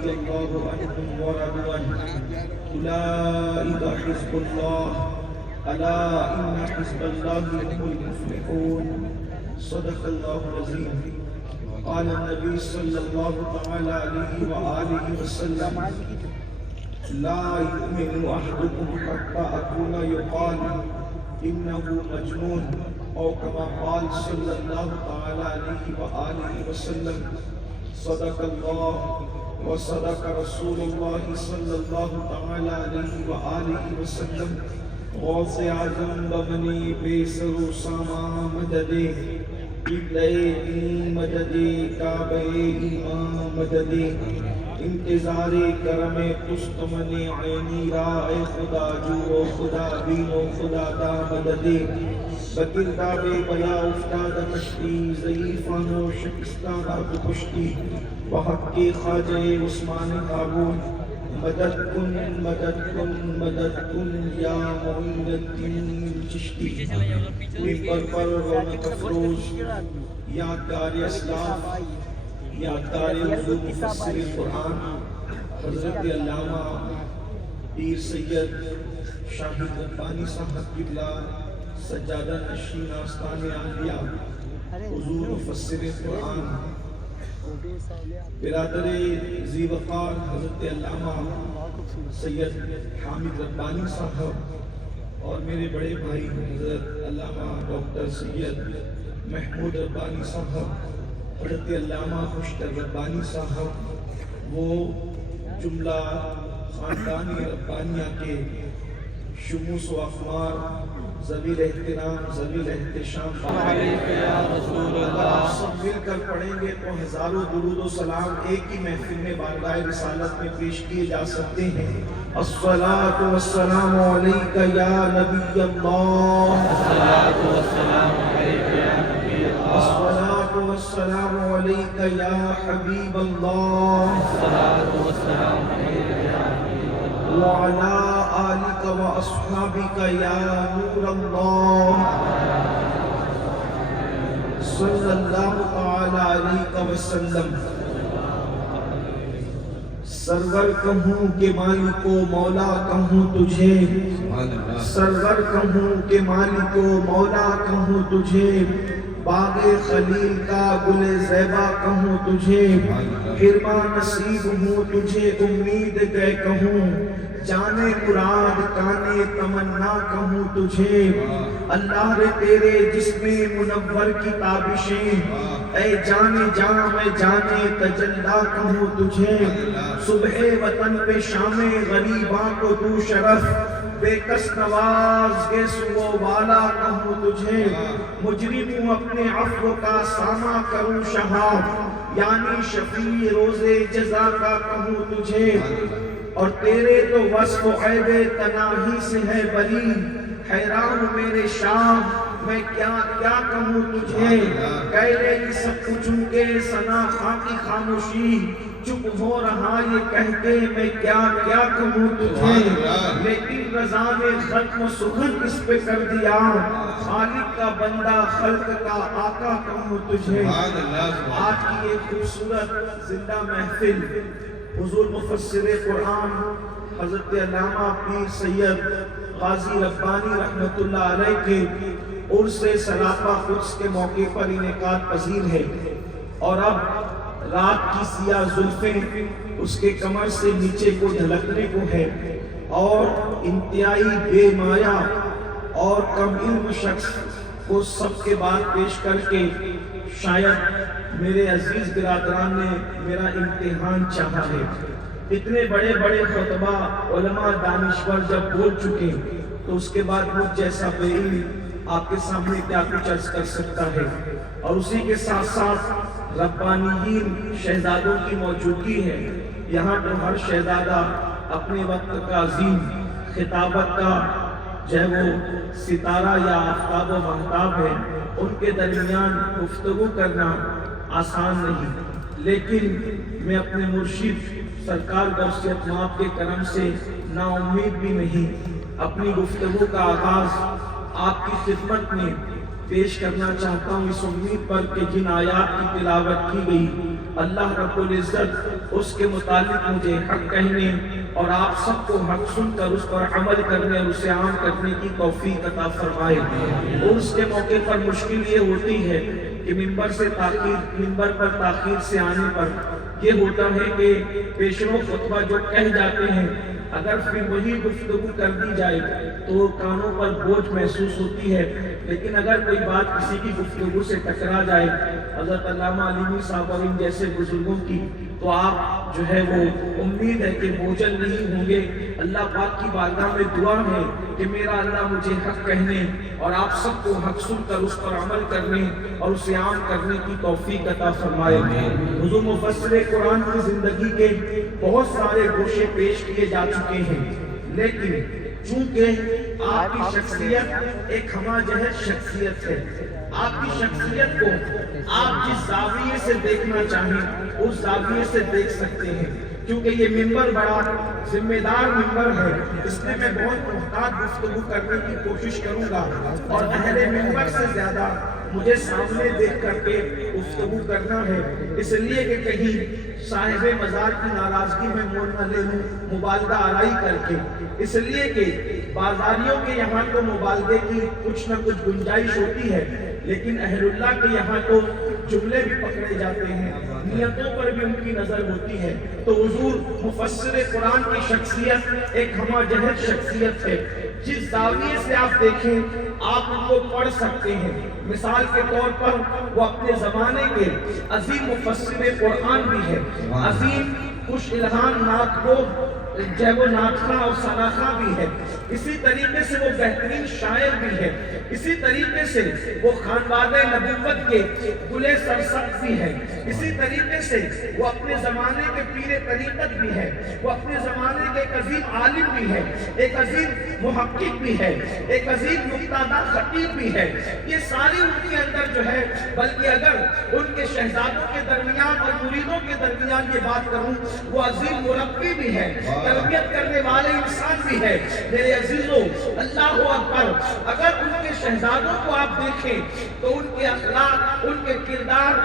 رضي الله عنهم ورضوا عنه أولئك حزب الله ألا إن حزب الله هم المفلحون صدق الله العظيم. قال النبي صلى الله تعالى عليه وآله وسلم لا يؤمن أحدكم حتى أكون يقال إنه مجنون أو كما قال صلى الله تعالى عليه وآله وسلم. صدق الله وصدق رسول الله صلى الله تعالى عليه وآله وسلم. غوث اعظم بمنی بیسر و ساما مددے قبلے مددے کعبے ایمان مددے انتظار کرم قسطمن عینی رائے خدا جو خدا بین و خدا دا مددے بکرداب بلا افتاد کشتی ضعیفان و شکستان آب کشتی وحق کے خواجہ عثمان قابون مدد کن مدد کن مدد کن یا معین الدین چشتی. ممبر پر رونق افروز یادگار اسلاف یادگار حضور مفسر قرآن حضرت علامہ پیر سید شاہد ربانی صاحب قبلہ سجادہ نشین آستان انبیاء حضور مفسر قرآن برادر ذی وقار حضرت علامہ سید حامد ربانی صاحب اور میرے بڑے بھائی حضرت علامہ ڈاکٹر سید محمود ربانی صاحب حضرت علامہ خوشتر ربانی صاحب وہ جملہ خاندان ربانیہ کے شموس و اقمار ذویل احترام ذویل احتشام سب مل کر پڑھیں گے تو ہزاروں درود و سلام ایک ہی محفل میں بارگاہ رسالت میں پیش کیے جا سکتے ہیں. الصلاۃ والسلام علیک یا نبی اللہ الصلاۃ والسلام علیک یا نبی اللہ الصلاۃ والسلام علیک یا حبیب اللہ الصلاۃ والسلام علیک یا حبیب اللہ وعلی آلک و اصحابک یا نور اللہ صلی اللہ تعالی علیہ وسلم. سرور کہوں کہ مالک و مولا کہوں تجھے سرور کہوں کہ مالک و مولا کہوں تجھے باغ خلیل کا گل زیبا کہوں تجھے حرمہ نصیب ہوں تجھے امید دے کہوں جانے مراد کانے تمنا کہوں تجھے اللہ رے تیرے جسم منور کی تابشیں اے جانے جاں میں جانے تجلا کہوں تجھے صبح وطن پہ شام غریباں کو تو شرف بے کس نواز کے سو والا کہوں تجھے مجرم ہوں اپنے عفو کا سامہ کروں شہاب یعنی شفیع روز جزا کا کہوں تجھے اور تیرے تو وصف و عیب تناہی سے ہے بری حیران میرے شام میں کیا کیا کہوں تجھے کہلے کی سب پوچھوں کے ثنا خاں کی خاموشی چپ ہو رہا یہ کہہ کے میں کیا کیا کہوں تجھے لیکن رضا نے ختم سخن اس پہ کر دیا خالق کا بندہ خلق کا آقا کہوں تجھے. آج کی ایک خوبصورت زندہ محفل حضور مفسر قرآن حضرت علامہ پیر سید غازی ربانی رحمت اللہ علیہ کے عرس سراپا قدس کے موقع پر انعقاد پذیر ہے اور اب رات کی سیاہ زلفیں اس کے کمر سے نیچے کو ڈھلکنے کو ہے اور انتہائی بے مایا اور کم علم شخص کو سب کے بعد پیش کر کے شاید میرے عزیز برادران نے میرا امتحان چاہا ہے. اتنے بڑے بڑے خطبہ علماء دانشور جب بول چکے تو اس کے بعد مجھ جیسا بے علم آپ کے سامنے کیا کچھ عرض کر سکتا ہے. اور اسی کے ساتھ ساتھ ربانیین شہزادوں کی موجودگی ہے. یہاں تو ہر شہزادہ اپنے وقت کا عظیم خطابت کا جو وہ ستارہ یا آفتاب و مہتاب ہے ان کے درمیان گفتگو کرنا آسان نہیں، لیکن میں اپنے مرشد سرکار غوثیت مآب کے کرم سے نا امید بھی نہیں. اپنی گفتگو کا آغاز آپ کی خدمت میں پیش کرنا چاہتا ہوں اس امید پر کہ جن آیات کی تلاوت کی گئی اللہ رب العزت اس کے متعلق مجھے حق کہنے اور آپ سب کو حق سن کر اس پر عمل کرنے اور اسے عام کرنے کی توفیق عطا فرمائے۔ اور اس کے موقع پر مشکل یہ ہوتی ہے کہ منبر پر تاخیر سے آنے پر یہ ہوتا ہے کہ پیشرو خطبہ جو کہہ جاتے ہیں اگر پھر وہی گفتگو کر دی جائے تو کانوں پر بوجھ محسوس ہوتی ہے، لیکن اگر کوئی بات کسی کی گفتگو سے ٹکرا جائے حضرت علامہ علیمی صاحب اور ان جیسے بزرگوں کی، تو آپ جو ہے وہ امید ہے کہ بوجھل نہیں ہوں گے۔ اللہ پاک کی بارگاہ میں دعا ہے کہ میرا اللہ مجھے حق کہنے اور آپ سب کو حق سن کر اس پر عمل کرنے اور اسے عام کرنے کی توفیق عطا فرمائے۔ حضور مفسر قرآن کی زندگی کے بہت سارے گوشے پیش کیے جا چکے ہیں، لیکن چونکہ آپ کی شخصیت ایک ہمہ جہت شخصیت ہے، آپ کی شخصیت کو آپ جس زاویے سے دیکھنا چاہیں اس زاویے سے دیکھ سکتے ہیں، کیونکہ یہ منبر بڑا ذمہ دار منبر ہے، اس میں بہت محتاط گفتگو کرنے کی کوشش کروں گا اور اہل منبر سے زیادہ مجھے سامنے دیکھ کر کے گفتگو کرنا ہے، اس لیے کہ کہیں صاحب مزار کی ناراضگی میں مول نہ لے لوں مبالغہ آرائی کر کے، اس لیے کہ بازاریوں کے یہاں تو مبالغے کی کچھ نہ کچھ گنجائش ہوتی ہے، لیکن اہل اللہ کے یہاں تو جملے بھی پکڑے جاتے ہیں، نیتوں پر بھی ان کی نظر ہوتی ہے۔ تو حضور مفسر قرآن کی شخصیت ایک ہمہ جہت شخصیت ہے، جس زاویے سے آپ دیکھیں آپ ان کو پڑھ سکتے ہیں۔ مثال کے طور پر وہ اپنے زمانے کے عظیم مفسر قرآن بھی ہے، عظیم خوش الہام نعت کو جب وہ ناطخہ اور صناخہ بھی ہے، اسی طریقے سے وہ بہترین شاعر بھی ہے، اسی طریقے سے وہ خانواد نبوت کے گلے سرسبز بھی ہے، اسی طریقے سے وہ اپنے زمانے کے پیر طریقت بھی ہے، وہ اپنے زمانے کے ایک عظیم عالم بھی ہے، ایک عظیم محقق بھی ہے، ایک عظیم مقتدی خطیب بھی ہے۔ یہ ساری ان کے اندر جو ہے، بلکہ اگر ان کے شہزادوں کے درمیان اور مریدوں کے درمیان یہ بات کروں، وہ عظیم مربی بھی ہے، تربیت کرنے والے انسان بھی ہے۔ میرے عزیزوں، اللہ اکبر، اگر ان کے شہزادوں کو آپ دیکھیں تو ان کے اخلاق، ان کے کردار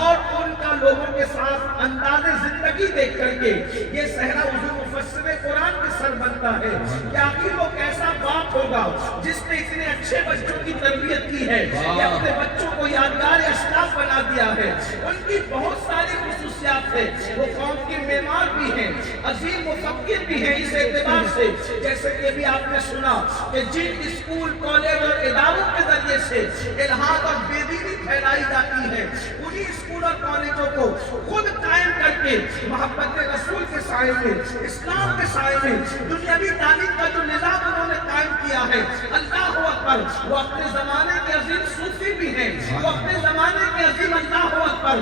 اور ان کا لوگوں کے ساتھ انداز زندگی دیکھ کر کے یہ صحرا حضور مفسر قرآن کے سر بنتا ہے کہ آخر وہ کیسا باپ ہوگا جس نے اتنے اچھے بچوں کی تربیت کی ہے، کہ اپنے بچوں کو یادگار اسلاف بنا دیا ہے۔ ان کی بہت ساری خصوصیات ہیں، وہ قوم کے معمار بھی ہیں، عظیم مفکر بھی ہیں اس اعتبار سے، جیسے کہ بھی آپ نے سنا کہ جن اسکول، کالج اور اداروں کے ذریعے سے الہاد اور بے دینی پھیلائی جاتی ہے، انہی اسکول اور کالجوں کو خود قائم کر کے محبت رسول کے سائے میں، اسلام کے سائے میں دنیاوی تعلیم کا جو نظام انہوں نے قائم کیا ہے، اللہ اکبر، وہ اپنے زمانے کے عظیم صوفی بھی ہیں، وہ اپنے زمانے کے عظیم اللہ اکبر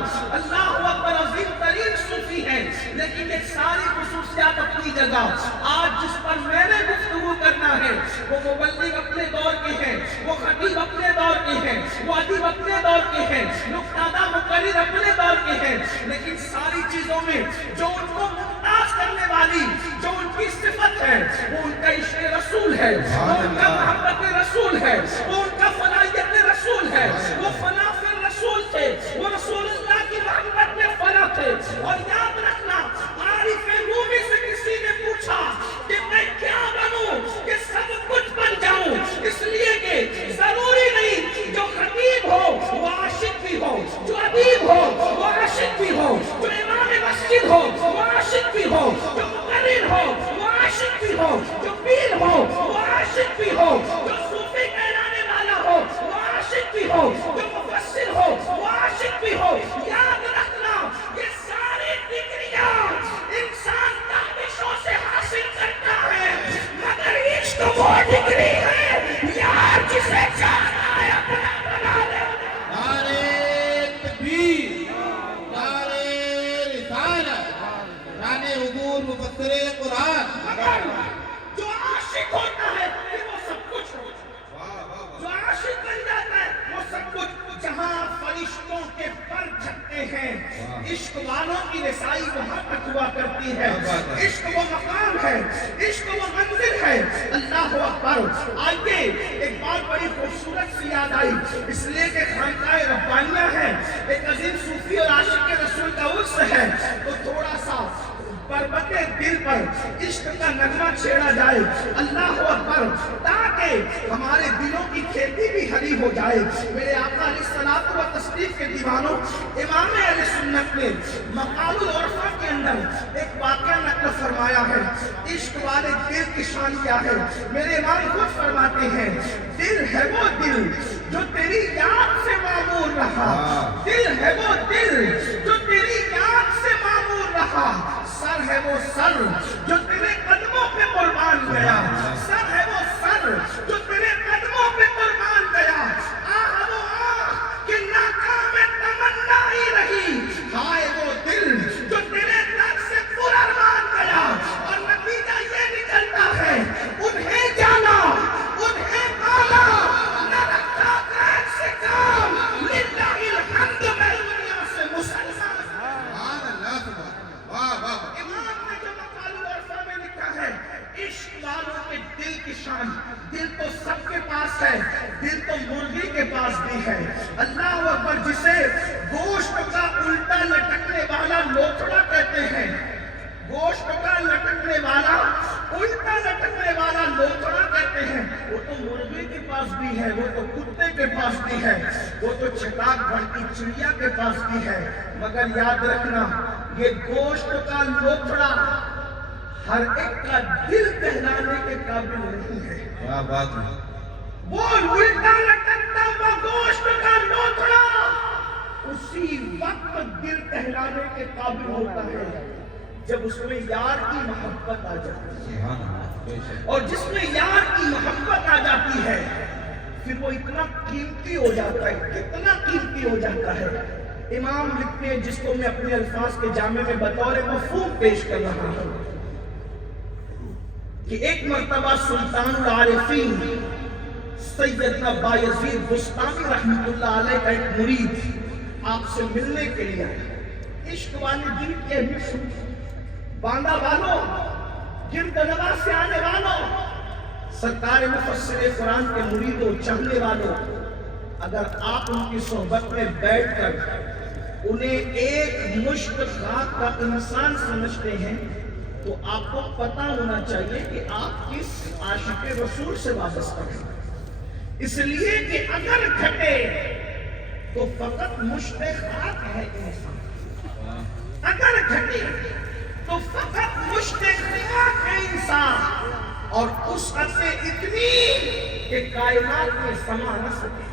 عظیم ترین صوفی ہیں، لیکن ایک ساری خصوصیات اپنی جگہ۔ آج جس پر میں نے گفتگو کرنا ہے وہ مبلغ اپنے دور کے ہیں، وہ خطیب اپنے دور کے ہیں، وہ ادیب اپنے دور کے ہیں، نقطہ مقرر اپنے دور کے ہیں، لیکن ساری چیزوں میں جو ان کو ممتاز کرنے والی جو ان کی صفت ہے وہ ان کا عشق رسول ہے، وہ ان کا محبت رسول ہے، وہ ان کا فنائیت رسول ہے، وہ فنا فی الرسول تھے، وہ رسول اللہ کی محبت میں فنا تھے۔ اور یاد رکھنا، عارف رومی سے کسی نے پوچھا کہ میں کیا بنوں کہ سب کچھ بن جاؤں، اس لیے کہ ضروری نہیں جو خطیب ہو وہ عاشق بھی ہو، جو ادیب ہو وہ عاشق بھی ہو، جو امام مسجد ہو وہ عاشق بھی ہو، جو مقرر ہو وہ عاشق بھی ہو، جو پیر ہو وہ عاشق بھی ہو، جو صوفی کہلانے والا ہو وہ عاشق بھی ہو، جو مفسر ہو وہ عاشق بھی ہو۔ یاد رکھنا، یہ ساری ڈگریاں انسان تابشوں سے حاصل کرتا ہے، مگر عشق وہ ڈگری ہے یار جسے چاہنا ہے اپنا بنا لے۔ نعرہ تکبیر، نعرہ رسالت، شان حضور مفسر قرآن۔ مگر جو عاشق ہوتا ہے پھر وہ سب کچھ ہوتا ہے، جو عاشق بن جاتا ہے وہ سب کچھ۔ جہاں فرشتوں کے پر جھکتے ہیں، عشق والوں کی رسائی وہاں تک ہوا کرتی ہے۔ عشق وہ مقام ہے، عشق وہ منزل ہے ہے. اللہ اکبر. آئیے ایک بات بڑی خوبصورت سی یاد آئی، اس لیے کہ خانقاہ ربانیہ ہے، ایک عظیم صوفی اور عاشق رسول کا عرس ہے، تو تھوڑا سا پربت دل پر عشق کا نغمہ چھیڑا جائے. اللہ اکبر. تاکہ ہمارے دلوں کی کھیتی بھی ہری ہو جائے. میرے آقا علیہ الصلوۃ و تسلیم کے دیوانوں، امام اہل سنت نے مقال العرفہ کے اندر ایک واقعہ نقل فرمایا ہے. عشق والے دل کی شان کیا ہے؟ میرے امام خود فرماتے ہیں، دل ہے وہ دل جو تیری یاد سے معمور رہا، دل ہے وہ دل جو تیری یاد سے معمور رہا، سر ہے وہ سر جو تیرے قدموں پہ قربان گیا، سر ہے وہ سر جو تیرے قدموں پہ قربان گیا. آہ وہ آہ کہ ناکام تمنا ہی رہی، ہائے وہ دل جو تیرے در سے پرارمان گیا. اور نتیجہ یہ نکلتا ہے، انہیں جانا انہیں پالا، نہ رکھا غیر سے کام، للہ الحمد میں دنیا سے مسلمان. امام نے جو مقال العرفہ میں لکھا ہے، عشق والوں کے دل کی شان. دل تو سب کے پاس ہے، دل تو مرغی کے پاس بھی ہے. اللہ اکبر. جسے گوشت کا الٹا لٹکنے والا لوتھڑا کہتے ہیں، گوشت کا لٹکنے والا الٹا لٹکنے والا لوتھڑا کہتے ہیں، وہ تو مرغی کے پاس بھی ہے، وہ تو کتے کے پاس بھی ہے، وہ تو چٹاک بھرتی چڑیا کے پاس بھی ہے. مگر یاد رکھنا، یہ گوشت کا لوتھڑا ہر ایک کا دل دہلانے کے قابل نہیں ہے. کیا بات ہے. وہ الٹا لٹکتا ہوا گوشت کا لوتھڑا اسی وقت دل دہلانے کے قابل ہوتا ہے جب اس میں یار کی محبت آ جاتی ہے. اور جس میں یار کی محبت آ جاتی ہے پھر وہ اتنا قیمتی ہو جاتا ہے، کتنا قیمتی ہو جاتا ہے. امام لکھتے ہیں، جس کو میں اپنے الفاظ کے جامع میں بطور مفہوم پیش کر رہا ہوں، کہ ایک مرتبہ سلطان العارفین سیدنا بایزید بستامی رحمۃ اللہ علیہ کا ایک مرید آپ سے ملنے کے لیے آیا. عشق والے دل کی اہمیت سنو. باندہ والوں، گرد نواز سے آنے والوں، سرکار مفسر قرآن کے مریدوں، چاہنے والوں، اگر آپ ان کی صحبت میں بیٹھ کر انہیں ایک مشت خاک کا انسان سمجھتے ہیں تو آپ کو پتہ ہونا چاہیے کہ آپ کس عاشق رسول سے وابستہ ہیں. اس لیے کہ اگر گھٹے تو فقط مشت خاک ہے انسان، اگر گھٹے تو فقط مشت خاک ہے انسان، اور اس سے اتنی کہ کائنات میں سما نہ سکے.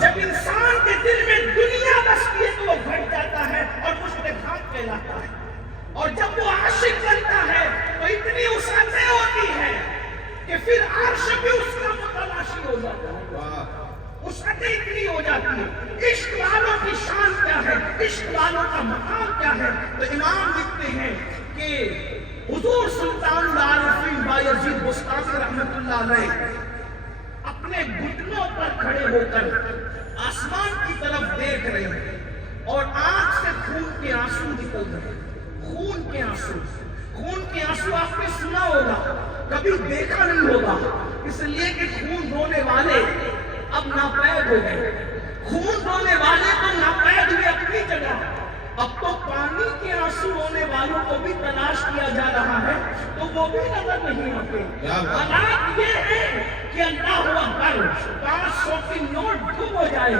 جب انسان کے دل میں دنیا بستی ہے تو وہ گھٹ جاتا ہے اور مشت خاک کہلاتا ہے. اور جب وہ عاشق بنتا ہے تو اتنی وسعتیں ہوتی ہے کہ پھر عرش بھی اس کا متلاشی ہو جاتا ہے. وسعتیں اتنی ہو جاتی ہے. عشق والوں کی شان کیا ہے، عشق والوں کا مقام کیا ہے؟ تو امام لکھتے ہیں کہ حضور سلطان العارفین بایزید بستامی رحمۃ اللہ علیہ اپنے گھٹنوں پر کھڑے ہو کر آسمان کی طرف دیکھ رہے ہیں اور آنکھ سے خون کے آنسو نکل رہے ہیں. خون کے آنسو، خون کے آنسو آپ نے سنا ہوگا، کبھی دیکھا نہیں ہوگا، اس لیے کہ خون رونے والے اب ناپید ہو گئے. خون رونے والے تو ناپید ہوئے اپنی جگہ، اب تو پانی کے آنسو رونے والوں کو بھی تلاش کیا جا رہا ہے تو وہ بھی نظر نہیں آتے. حالات یہ ہے کہ اللہ اکبر 500 کی نوٹ گم ہو جائے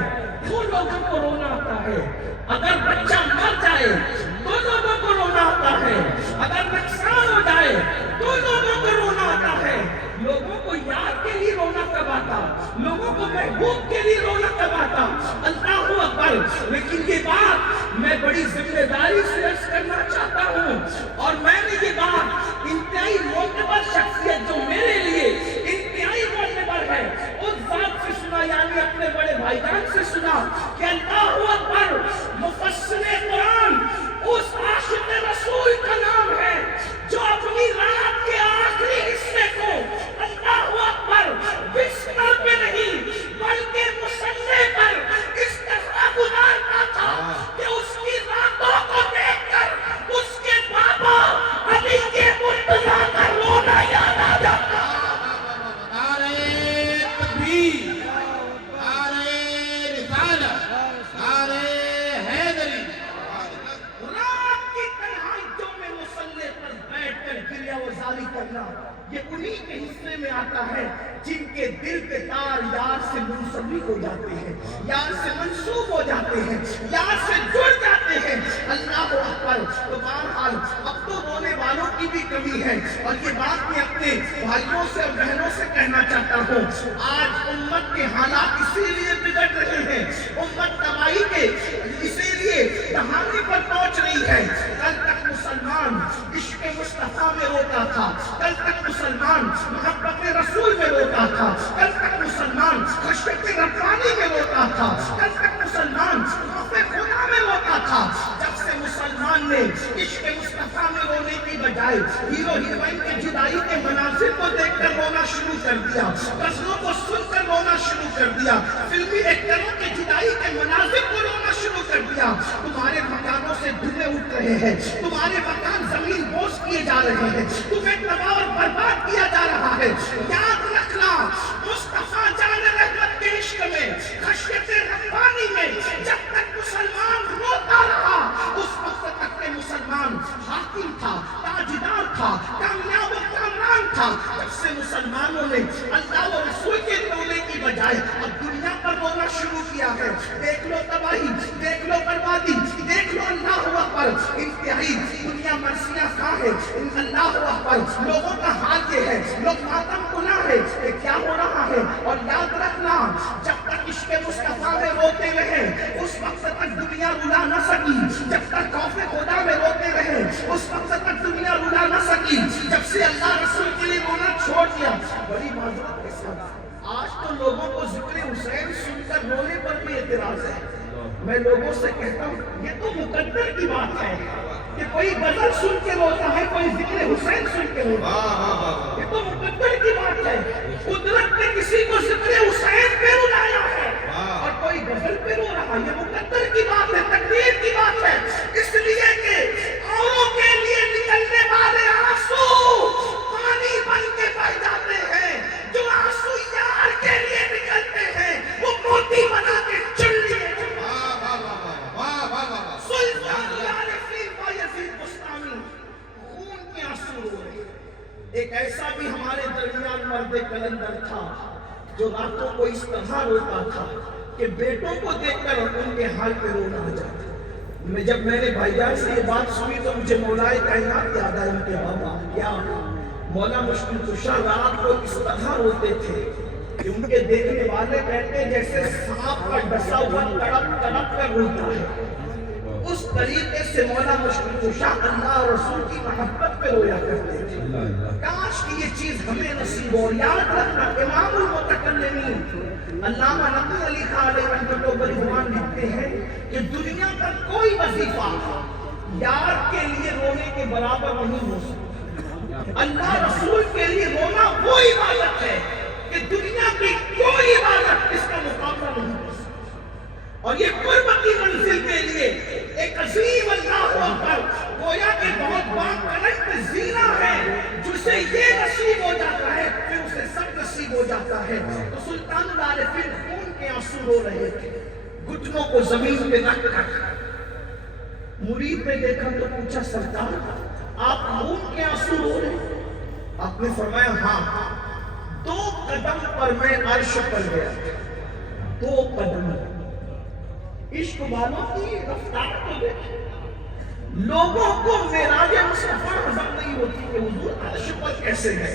تو لوگوں کو رونا آتا ہے، اگر بچہ مر جائے تو لوگوں کو رونا آتا ہے، اگر نقصان ہو جائے تو لوگوں کو رونا آتا ہے. لوگوں کو یار کے لیے رونا کب آتا، لوگوں کو محبوب کے لیے رونا کب آتا. اللہ اکبر. لیکن یہ بات میں بڑی ذمہ داری سے عرض کرنا چاہتا ہوں، اور میں نے یہ بات انتہائی معتبر شخصیت جو میرے لیے انتہائی معتبر ہے اس ذات سے سنا، یعنی اپنے بڑے بھائی جان سے سنا کہ اللہ اکبر مفسر قرآن اس عاشق رسول کا نام دنیا وزاری کرنا یہ انہی کے حصے میں آتا ہے جن کے دل کے تار یار سے منسوی ہو جاتے ہیں، یار سے منسوب ہو جاتے ہیں، یار سے جڑ جاتے ہیں۔ اللہ اکبر۔ تو بہرحال اب تو رونے والوں کی بھی کمی ہے، اور یہ بات میں اپنے بھائیوں سے اور بہنوں سے کہنا چاہتا ہوں، آج امت کے حالات اسی لیے بگڑ رہے ہیں، امت تباہی کے اسی لیے دہانے پر پہنچ رہی ہے۔ کل تک مسلمان عشق مصطفیٰ میں روتا تھا، کل تک مسلمان محبت رسول میں روتا تھا، کل تک مسلمان خشیت ربانی میں روتا تھا، کل تک مسلمان خوف خدا میں روتا تھا۔ جب سے مسلمان نے عشق مصطفیٰ میں رونے کی بجائے ہیرو ہیروئن کی جدائی کے مناظر کو دیکھ کر رونا شروع کر دیا، غزلوں کو سن کر رونا شروع کر دیا، فلمی ایکٹروں کی جدائی کے مناظر کو رونا شروع کر دیا، تمہارے مکانوں سے دھوئیں اٹھ رہے ہیں، تمہارے مکان زمین بوس کیے جا رہے ہیں، تمہیں تباہ اور برباد کیا جا رہا ہے۔ یاد رکھنا، مصطفیٰ جان رحمت کے عشق میں، خشیت ربانی میں جب تک مسلمان روتا رہا، اس وقت تک کہ مسلمان حاکم تھا، تاجدار تھا، کامیاب و کامران تھا۔ جب سے مسلمانوں نے اللہ و رسول کے رونے کی بجائے اب دنیا پر رونا شروع کیا ہے، دیکھ لو تباہی، دیکھ لو بربادی، دیکھ لو اللہ اکبر، انتہائی دنیا مرثیہ خواہ ہے، اللہ اکبر، لوگوں کا حال یہ ہے، لوگ ماتم کنا ہے کہ کیا ہو رہا ہے۔ اور یاد رکھنا، جب تک عشق مصطفیٰ میں روتے رہے اس وقت تک دنیا رلا نہ سکی، جب تک خوف خدا میں روتے رہے اس وقت تک دنیا رلا نہ سکی۔ جب سے اللہ رسول کے لیے رونا چھوڑ دیا، بڑی معذرت کے ساتھ آج تو لوگوں کو ذکر حسین سن کر رونے پر بھی اعتراض ہے۔ میں لوگوں سے کہتا ہوں یہ تو مقدر کی بات ہے کہ کوئی غزل سن کے روتا ہے، کوئی ذکر حسین سن کے روتا ہے، یہ تو مقدر کی بات ہے۔ قدرت نے کسی کو ذکر حسین پہ رلایا ہے اور کوئی غزل پہ رو رہا ہے، یہ مقدر کی بات ہے، تقدیر کی بات ہے۔ اس لیے کہ اوروں کے لیے نکلنے والے آنسو پانی بن کے بہ جاتے ہیں، جو آنسو یار کے لیے نکلتے ہیں وہ موتی بنا کے چل لیے۔ ایک ایسا بھی ہمارے درمیان مرد کلندر تھا جو راتوں کو اس طرح روتا تھا کہ بیٹوں کو دیکھ کر ان کے حال پہ رونا آ جاتا۔ جب میں نے بھائی جان سے یہ بات سنی تو مجھے مولا کائنات یاد آیا، ان کے بابا کیا مولا مشکل کشا رات کو اس طرح روتے تھے کہ ان کے دیکھنے والے کہتے جیسے سانپ کا ڈسا ہوا تڑپ تڑپ کر روتا ہے۔ اس طریقے سے مولا مشکل کشا اللہ اور رسول کی محبت پہ رویا کرتے تھے۔ کاش کہ یہ چیز ہمیں نصیب ہو۔ یاد رکھنا، امام المتکلمین علامہ نقی علی خان علیہ رحمۃ اللہ لکھتے ہیں کہ دنیا کا کوئی وظیفہ یار کے لیے رونے کے برابر نہیں ہو سکتا۔ اللہ رسول کے لیے رونا وہ عبادت ہے کہ دنیا کی کوئی عبادت اس کا مقابلہ نہیں ہو سکتا۔ اور یہ قرب کی منزل کے لیے ایک عظیم اللہ اکبر گویا کہ بہت باقلت زینہ ہے، جسے یہ نصیب ہو جاتا ہے پھر اسے سب نصیب ہو جاتا ہے۔ تو سلطان العارفین خون کے آنسو رو رہے تھے، گھٹنوں کو زمین پہ رکھ کر۔ مرید نے دیکھا تو پوچھا سرکار آپ خون کے آنسو رو رہے؟ آپ نے فرمایا ہاں، 2 قدم پر میں عرش پر گیا، 2 قدم۔ عشق والوں کی رفتار کو دیکھیں، لوگوں کو معراج مصطفیٰ ہضم نہیں ہوتی کہ حضور عرش پر کیسے گئے۔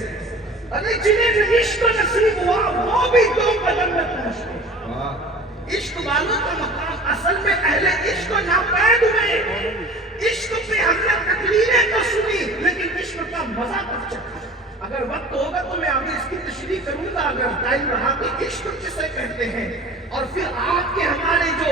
ارے جنہیں عشق نصیب ہوا وہ بھی 2 قدم میں پہنچ گئے۔ عشق والوں کا مقام اصل میں اہل عشق ناپید ہوئے۔ عشق پہ ہم نے تقریریں تو سنی لیکن عشق کا مزہ کب چکھا۔ اگر وقت ہوگا تو میں آگے اس کی تشریح کروں گا، اگر ٹائم رہا کہ عشق کسے کہتے ہیں، اور پھر آپ کے ہمارے جو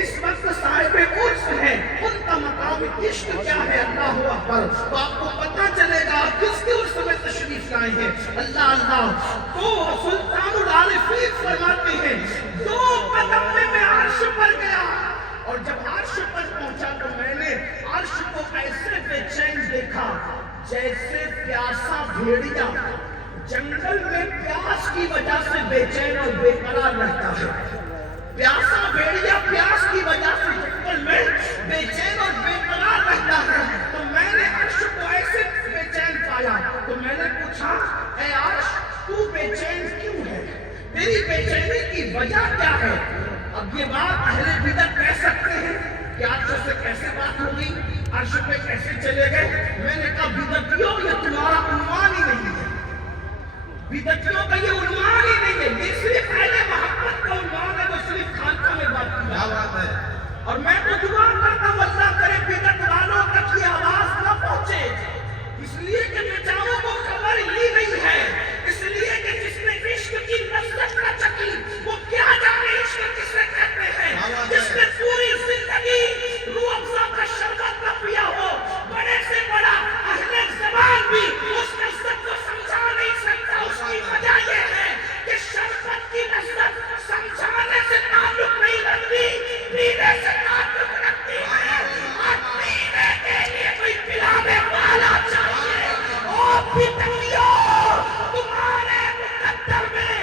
اس وقت صاحب عرص ہیں ان کا مقام عشق کیا ہے۔ اللہ اکبر، تو آپ کو پتہ چلے گا آپ کس کے عرص میں تشریف لائے ہیں۔ اللہ اللہ، تو سلطان العارفین فرماتے ہیں 2 قدم میں عرش پر گیا، اور جب عرش پر پہنچا تو میں نے عرش کو ایسے بے چین دیکھا جیسے پیاسا بھیڑیا جنگل میں پیاس کی وجہ سے بے چین اور بے قرار رہتا ہے۔ پیاسا بھیڑیا پیاس کی وجہ سے جنگل میں بے چین اور بے قرار رہتا ہے، تو میں نے عرش کو ایسے بے چین پایا عرش پہ کیسے چلے گئے؟ میں نے کہا بدعتیوں یہ تمہارا عنوان ہی نہیں ہے، بدعتیوں کا یہ عنوان ہی نہیں ہے، یہ صرف اہل محبت کا عنوان ہے، وہ صرف خانقاہ میں بات کی بات ہے۔ اور میں تو دعا کرتا ہوں اللہ کرے بدعت والوں تک یہ آواز نہ پہنچے، اس لیے کہ نیتاؤں کو خبر ہی نہیں ہے، اس لیے کہ جس نے عشق کی لذت نہ چکھی وہ کیا جانے عشق کسے کہتے ہیں، جس نے پوری زندگی روح افزا کا شربت نہ پیا ہو، بڑے سے بڑا اہل زمان بھی اس لذت کو سمجھا نہیں سکتا۔ اس کی وجہ یہ ہے کہ شربت کی لذت سمجھانے سے تعلق نہیں رکھتی، پینے سے تعلق رکھتی ہے، اور پینے کے لیے کوئی پلانے والا چاہیے۔ اور بدعتیوں تمہارے مقدر میں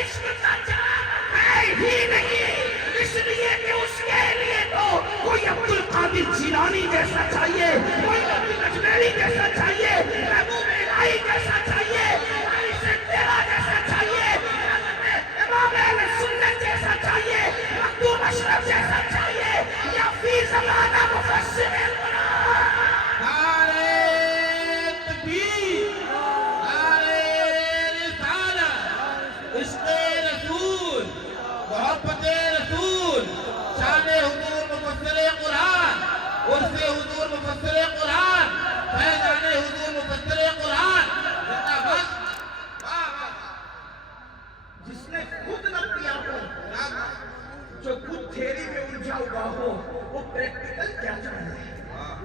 عشق کا جام ہے ہی نہیں، اس لیے کہ اس کے لیے تو کوئی عبد القادر جیلانی جیسا چاہیے، کوئی عبد الاجمیری جیسا چاہیے، محبوب الہی جیسا چاہیے، علی سے تیرا جیسا چاہیے، امام اہل سنت جیسا چاہیے، مخدوم اشرف جیسا چاہیے، یا فی زمانہ مفسر القرآن۔ نعرہ تکبیر، نعرہ رسالت، عشق رسول، محبت رسول، شان حضور مفسر قرآن، عرص حضور مفسر قرآن، فیضان حضور مفسر قرآن۔ زندہ باد۔ واہ واہ۔ جس نے خود نہ کیا ہو، جو خود تھیری میں الجھا ہوا ہو، وہ پریکٹیکل کیا جانے ہے؟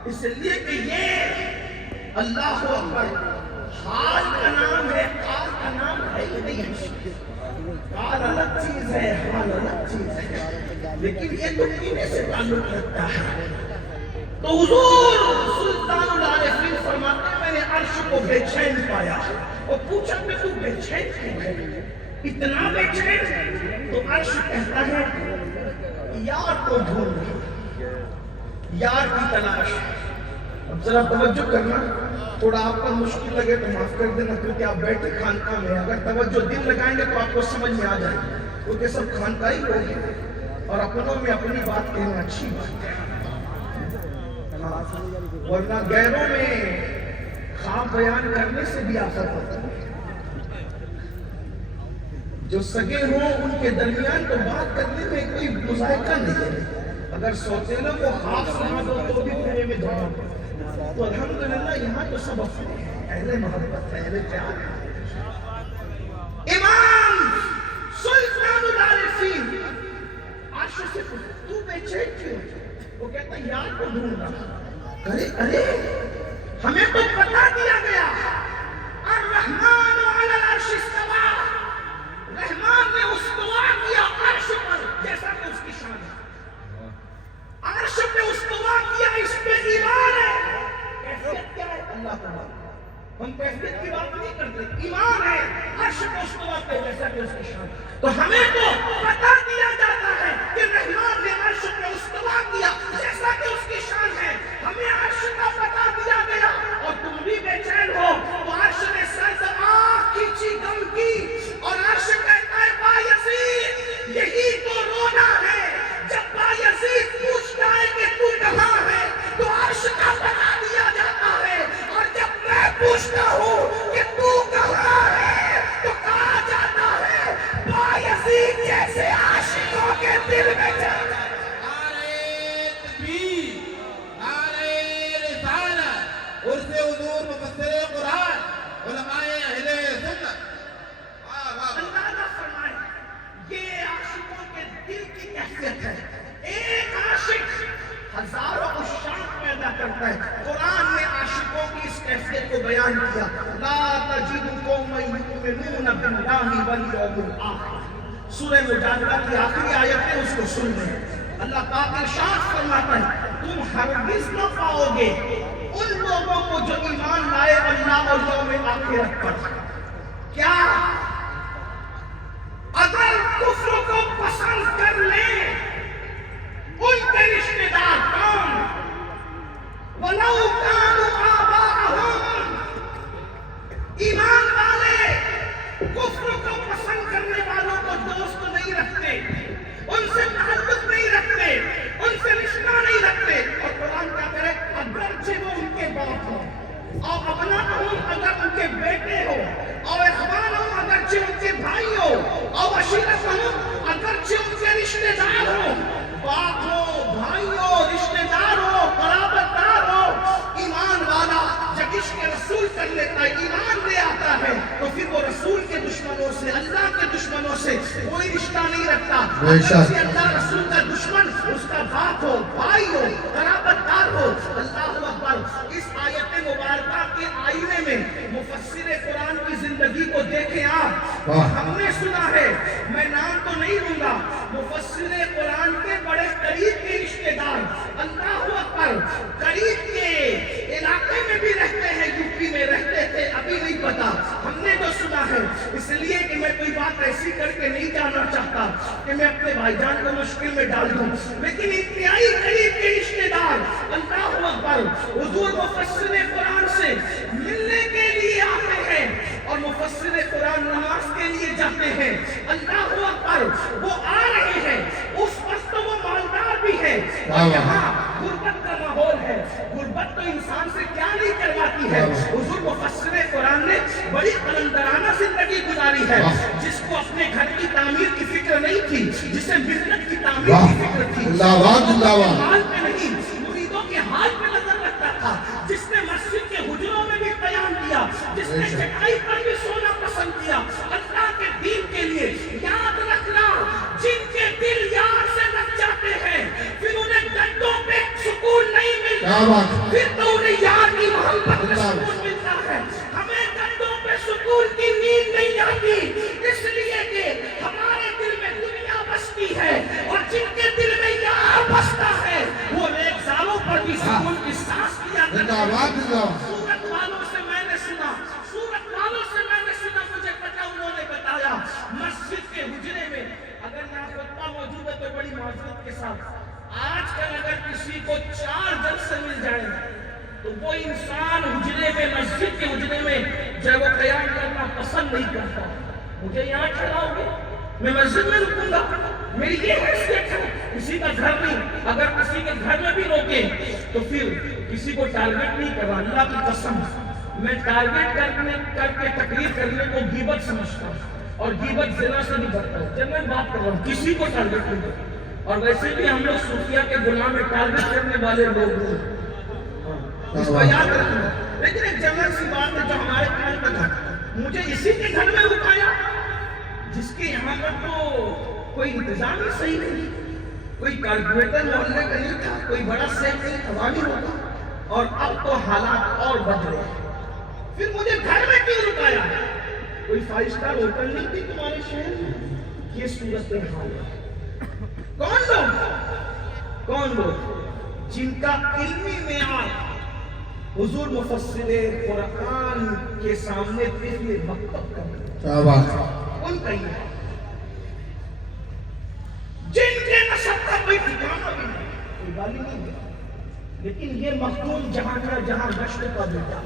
اس لیے کہ یہ اللہ اکبر حال کا نام ہے، قال کا نام ہے ہی نہیں ہے۔ قال الگ چیز ہے، حال الگ چیز ہے، لیکن یہ تو پینے سے تعلق رکھتا ہے۔ تو حضور سلطان العارفین فرماتے ہیں میں نے عرش کو بے چین پایا، اور پوچھا کہ تو بے چین کیوں ہے، اتنا بے چین؟ تو عرش کہتا ہے یار کو ڈھونڈ، یار کی تلاش۔ اب ذرا توجہ کرنا، تھوڑا آپ پر مشکل لگے تو معاف کر دینا، کیونکہ آپ بیٹھے خانقاہ میں، اگر توجہ دل لگائیں گے تو آپ کو سمجھ میں آ جائے، کیونکہ سب خانقاہی لوگ ہیں اور اپنوں میں اپنی بات کہنا اچھی بات ہے، ورنہ غیروں میں خواب بیان کرنے سے بھی آفت ہوتا ہے۔ جو سگے ہوں ان کے درمیان تو بات کرنے میں کوئی مذائقہ نہیں ہے، اگر سوتیلوں کو خواب سنا دو تو بھی پھرے میں جانا۔ تو الحمدللہ یہاں تو سب اپنے ہیں، اہل محبت ہے، اہل پیار ہے۔ امام سلطان العارفین عرش سے تو بے چین کیوں؟ وہ کہتا ہے یار کو ڈھونڈ رہا۔ ارے ہمیں تو بتا دیا گیا الرحمن علی العرش استوى، رحمان نے استوا کیا عرش پر، جیسا کہ اس کی شان ہے۔ عرش پہ استوا کیا، اس پہ ایمان ہے۔ کیفیت کیا ہے؟ اللہ کو معلوم، ہم کیفیت کی بات نہیں کرتے، ایمان ہے عرش پہ استوا پہ، جیسا کہ اس کی شان ہے۔ تو ہمیں تو بتا دیا جاتا ہے کہ رحمان نے عرش پہ استوا کیا جیسا کہ اس کی شان ہے، ہمیں عرش کا بتا دیا گیا، اور تم بھی بے چین ہو تو عرش نے سر سے آنکھ کھینچی غم کی، اور عرش کہتا ہے بایزید یہی تو رونا ہے۔ جب بایزید پوچھتا ہے کہ تو کہاں ہے تو عرش کا بتا دیا جاتا ہے، اور جب میں پوچھتا ہوں کہ تو کہاں ہے تو کہا جاتا ہے بایزید جیسے عاشقوں کے دل میں جانا۔ نعرہ تکبیر، نعرہ رسالت، عرص حضور مفسر قرآن، علماء اہل سنت۔ واہ واہ۔ اندازہ فرمائیں یہ عاشقوں کے دل کی کیفیت ہے۔ ایک عاشق ہزاروں عشاق پیدا کرتا ہے۔ قرآن نے عاشقوں کی اس کیفیت کو بیان کیا، لا تجد قوما یؤمنون باللہ والیوم الآخر۔ سورہ مجادلہ کی آخری آیت ہے، اس کو سن لیں۔ اللہ پاک ارشاد فرماتا ہے تم ہرگز نہ پاؤ گے ان لوگوں کو جو ایمان لائے اللہ اور یوم آخرت پر۔ کیا اگر کفر کو پسند کر لیں ان کے رشتے دار کون؟ وَلَوْ كَانُوا آبَاءَهُمْ، ایمان والے کفر کو پسند کرنے والوں کو دوست نہیں رکھتے، ان سے تعلق نہیں رکھتے، ان سے رشتہ نہیں رکھتے، اور قرآن کیا کرے اگرچہ اور ابنا اگر ان کے بیٹے ہو، اور اخوان اگرچہ ان کے بھائی ہو، اور عشیرت اگرچہ ان کے رشتے دار ہو، باپ ہو، بھائی ہو، رشتے دار ہو، قرابت دار ہو، ایمان والا جب عشق رسول کر لیتا ہے، ایمان لے آتا ہے، تو پھر وہ رسول کے دشمنوں سے، اللہ کے دشمنوں سے کوئی رشتہ نہیں رکھتا۔ اگر اللہ رسول کا دشمن اس کا باپ ہو، بھائی ہو، قرابت دار ہو۔ اللہ اکبر۔ اس آیت مبارکہ کے آئینے میں مفسر قرآن کی زندگی کو دیکھیں آپ۔ ہم نے سنا ہے، میں نام تو نہیں لوں گا، مفسر قرآن کے بڑے قریب کے رشتے دار، اللہ اکبر، قریب کے علاقے میں بھی رہتے ہیں، یو پی میں رہتے تھے، ابھی نہیں پتا، ہم نے جو سنا ہے۔ اس لیے کہ میں کوئی بات ایسی کر کے نہیں جانا چاہتا کہ میں اپنے بھائی جان کو مشکل میں ڈال دوں، لیکن انتہائی قریب کے رشتے دار، اللہ اکبر، حضور مفسر قرآن سے ملنے کے لیے آتے ہیں، اور مفسر قرآن نماز کے لیے جاتے ہیں، اللہ اکبر، وہ آ رہے ہیں، اس وقت وہ مالدار بھی ہے، اور یہاں غربت کا ماحول ہے۔ غربت تو انسان سے کیا نہیں کرواتی ہے۔ حضور مفسر قرآن نے بڑی قلندرانہ زندگی گزاری ہے، جس کو اپنے گھر کی تعمیر کی فکر نہیں تھی، جسے ملت کی تعمیر کی فکر تھی، حال پہ نہیں، مریدوں کے حال پہ نظر رکھتا تھا، جس نے مسجد کے حجروں میں بھی قیام کیا، جس نے چٹائی پر بھی سونا پسند کیا اللہ کے دین کے لیے۔ یاد رکھنا، جن کے دل یار سے لگ جاتے ہیں پھر انہیں گڈوں پہ سکون نہیں ملتا، پھر تو انہیں یار کی محبت میں سکون ملتا ہے۔ ہمیں گڈوں پہ سکون کی نیند نہیں آتی، اس لیے کہ ہمارے دل میں دنیا بستی ہے، اور جن کے دل میں یار بستا ہے وہ ریگزاروں پر بھی سکون کی سانس لیا کرتے ہیں۔ سورت والوں سے میں نے سنا، مجھے پتا، انہوں نے بتایا مسجد کے حجرے میں، اگر یہاں خطبہ موجود ہے تو بڑی معذرت کے ساتھ، آج کل اگر کسی کو 4 جلسے مل جائیں تو وہ انسان حجرے میں، مسجد کے حجرے میں جب وہ قیام کرنا پسند نہیں کرتا۔ مجھے یہاں ٹھہراؤ گے، میں مسجد میں رکوں گا، میری یہ حیثیت ہے، کسی کا گھر نہیں۔ اگر کسی کے گھر میں بھی روکے تو پھر کسی کو ٹارگٹ نہیں کرا، اللہ کی قسم میں ٹارگٹ کر کے تقریر کرنے کو غیبت سمجھتا ہوں، اور غیبت زنا سے نہیں بڑھتا ہے۔ جب میں بات کر رہا ہوں کسی کو ٹارگٹ نہیں کرتا، اور ویسے بھی ہم لوگ صوفیہ کے غلام میں ٹارگٹ کرنے والے لوگ ہیں، اس کو یاد رکھنا۔ لیکن ایک جنرل سی بات ہے جو ہمارے کان پر تھا، مجھے اسی کے گھر میں اٹھایا جس کے یہاں پر تو کوئی انتظام ہی صحیح نہیں، کوئی کارپوریٹر محلے کا نہیں تھا، کوئی بڑا سیٹ نہیں تھا، نہیں ہوتا، اور اب تو حالات اور بدل رہے ہیں۔ پھر مجھے گھر میں کیوں رکایا؟ کوئی 5 اسٹار ہوٹل نہیں تھی تمہارے شہر میں؟ یہ صورت حال ہے۔ کون لوگ جن کا علمی معیار حضور مفسر قرآن کے سامنے طفل مکتب کا، ان کا یہ ہے، جن کے نسب کا کوئی ٹھکانہ بھی نہیں، کوئی گالی نہیں ہے، لیکن یہ مخدوم جہاں کا جہاں گشت کا بیٹا،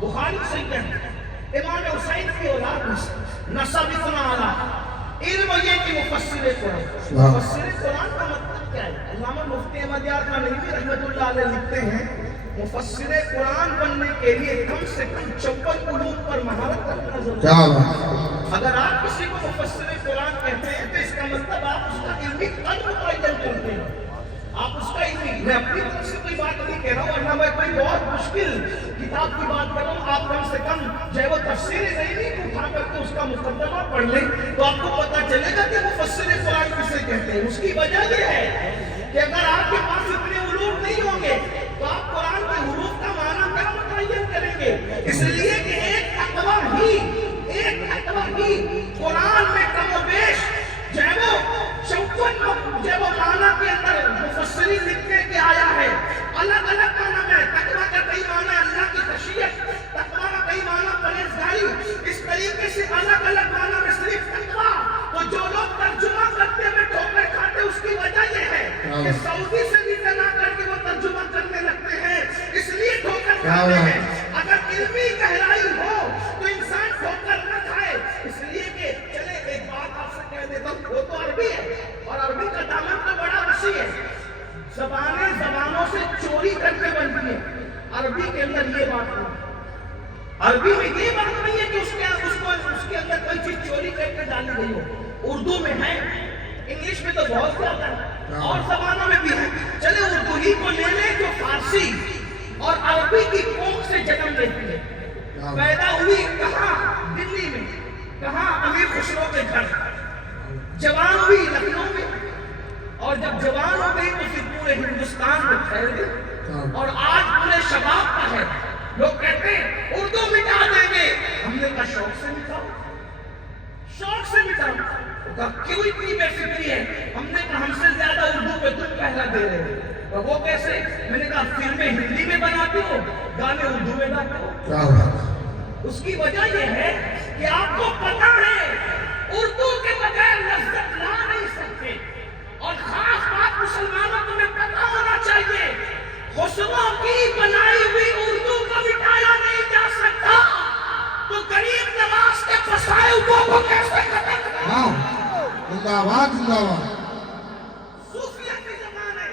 بخاری صحیح ہے، امام حسین کی اولاد نسب اتنا اعلیٰ، علم یہ کہ مفسر قرآن۔ مفسر قرآن کا مطلب کیا ہے؟ علامہ مفتی احمد یار خانوی رحمۃ اللہ علیہ لکھتے ہیں، مفسر قرآن بننے کے لیے کم سے کم 54 علوم پر مہارت رکھنا ضروری ہے۔ اگر آپ کسی کو مفسر قرآن کہتے ہیں تو اس کا مطلب آپ اس کا علمی قدر متعین کرتے ہیں، آپ اس کا علمی، میں اپنی طرف سے کوئی بات نہیں کہہ رہا ہوں، ورنہ میں کوئی بہت مشکل کتاب کی بات کر رہا ہوں، آپ کم سے کم چاہے وہ تفسیر نہیں اٹھا کر کے اس کا مقدمہ پڑھ لیں تو آپ کو پتہ چلے گا کہ مفسر قرآن کسے کہتے ہیں۔ اس کی وجہ یہ ہے کہ اگر آپ کے پاس اتنے علوم نہیں ہوں گے تو آپ قرآن کے حروف کا معنی کیا متعین کریں گے؟ اس لیے کہ ایک تقویٰ ہی قرآن میں کم و بیش جب وہ معنی کے اندر مفسرین لکھتے کہ آیا ہے، الگ الگ معنی میں، تقویٰ کا کئی معنی اللہ کی خشیت، تقویٰ کا کئی معنی پرہیزگاری، اس طریقے سے الگ الگ معنی میں صرف تقویٰ۔ تو جو لوگ ترجمہ کرتے ہوئے ٹھوکر کھاتے اس کی وجہ یہ ہے کہ سعودی سے بھی نہ کر کے وہ ترجمہ کرنے لگتے ہیں، اس لیے ٹھوکر کھاتے ہیں۔ اگر علمی گہرائی ہو تو انسان ٹھوکر نہ کھائے، اس لیے کہ چلے ایک بات آپ سے کہہ دیتا ہوں، وہ تو عربی ہے اور عربی کا دامن تو بڑا وسیع ہے، زبانیں زبانوں سے چوری کر کے بنتی ہیں، عربی کے اندر یہ بات نہیں، عربی میں یہ بات نہیں ہے کہ اس کے اندر کوئی چیز چوری کر کے ڈالی گئی ہو. اردو میں ہے، انگلش میں تو بہت زیادہ ہے، اور زبانوں میں بھی ہے. چلے اردو ہی کو لے لیں جو فارسی اور عربی کی کوکھ سے جنم لیتی ہے. پیدا ہوئی کہاں؟ دلی میں. کہاں؟ امیر خسرو کے گھر. جوان ہوئی لکھنؤ میں، اور جب جوان ہو گئی تو پھر پورے ہندوستان میں پھیل گئی، اور آج پورے شباب کا ہے. لوگ کہتے ہیں اردو مٹا دیں گے. ہم نے کہا شوق سے مٹاؤ، شوق سے مٹاؤ. کیوں اتنی بے فکری ہے؟ ہم نے کہا ہم سے زیادہ اردو پہ تم پہلا دے رہے ہو. وہ کیسے؟ میں نے کہا فلمیں ہندی میں بناتے ہو، گانے اردو میں گاتے ہو. اس کی وجہ یہ ہے کہ آپ کو پتا ہے اردو کے بغیر لذت لا نہیں سکتے. اور خاص بات مسلمانوں تمہیں پتا ہونا چاہیے، خسرو کی بنائی ہوئی اردو کو مٹایا نہیں جا سکتا، تو غریب نواز کے فسائے کو کیسے ختم کریں؟ زندہ باد، زندہ باد. صوفیہ کی زبان ہے.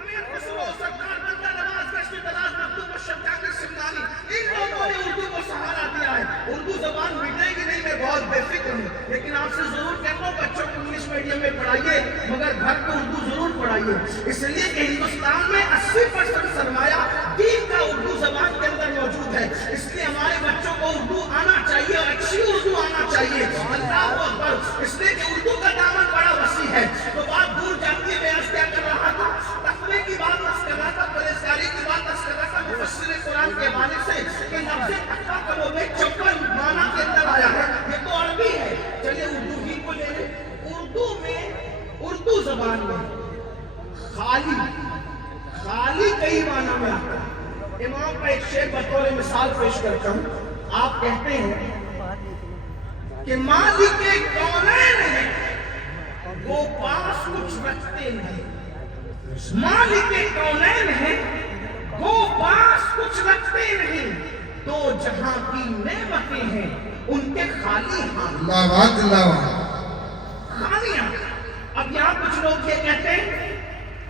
امیر خسرو، سرکار بندہ نواز، کشف دراز، مخدوم الشمشانی، سمنانی، ان لوگوں نے اردو کو سہارا دیا ہے. اردو زبان مٹے گی نہیں، میں بہت بے فکر ہوں، لیکن آپ سے ضرور کہتا ہوں بچوں کو انگلش میڈیم میں پڑھائیے، مگر گھر کو اردو ضرور پڑھائیے. اس لیے کہ ہندوستان میں 80% سرمایہ دین کا اردو زبان کے اندر موجود ہے. اس لیے ہمارے بچوں کو اردو آنا چاہیے، اور اچھی اردو آنا چاہیے. اللہ اکبر. اس لیے کہ اردو کا دامن بڑا وسیع ہے. تو بات دور جاتی ہے. میں آج کیا کر رہا تھا؟ تقوی کی بات عرض کر رہا تھا، پرہیزگاری کی بات عرض کر رہا تھا. مفسر قرآن کے حوالے سے کہ لفظ تقویٰ کا وہ 56 معنی کے اندر آیا ہے. یہ تو عربی ہے. چلیے اردو ہی کو لے لیں. اردو میں، اردو زبان میں خالی کئی معنی میں آتا ہے. امام کا ایک شعر بطور مثال پیش کرتا ہوں. آپ کہتے ہیں کہ مالک کونین ہے وہ پاس کچھ رکھتے نہیں. مالک کونین ہے وہ پاس کچھ رکھتے نہیں، تو جہاں کی نعمتیں ہیں ان کے خالی ہاتھ. زندہ باد، زندہ باد. خالی ہاتھ. اب یہاں کچھ لوگ یہ کہتے ہیں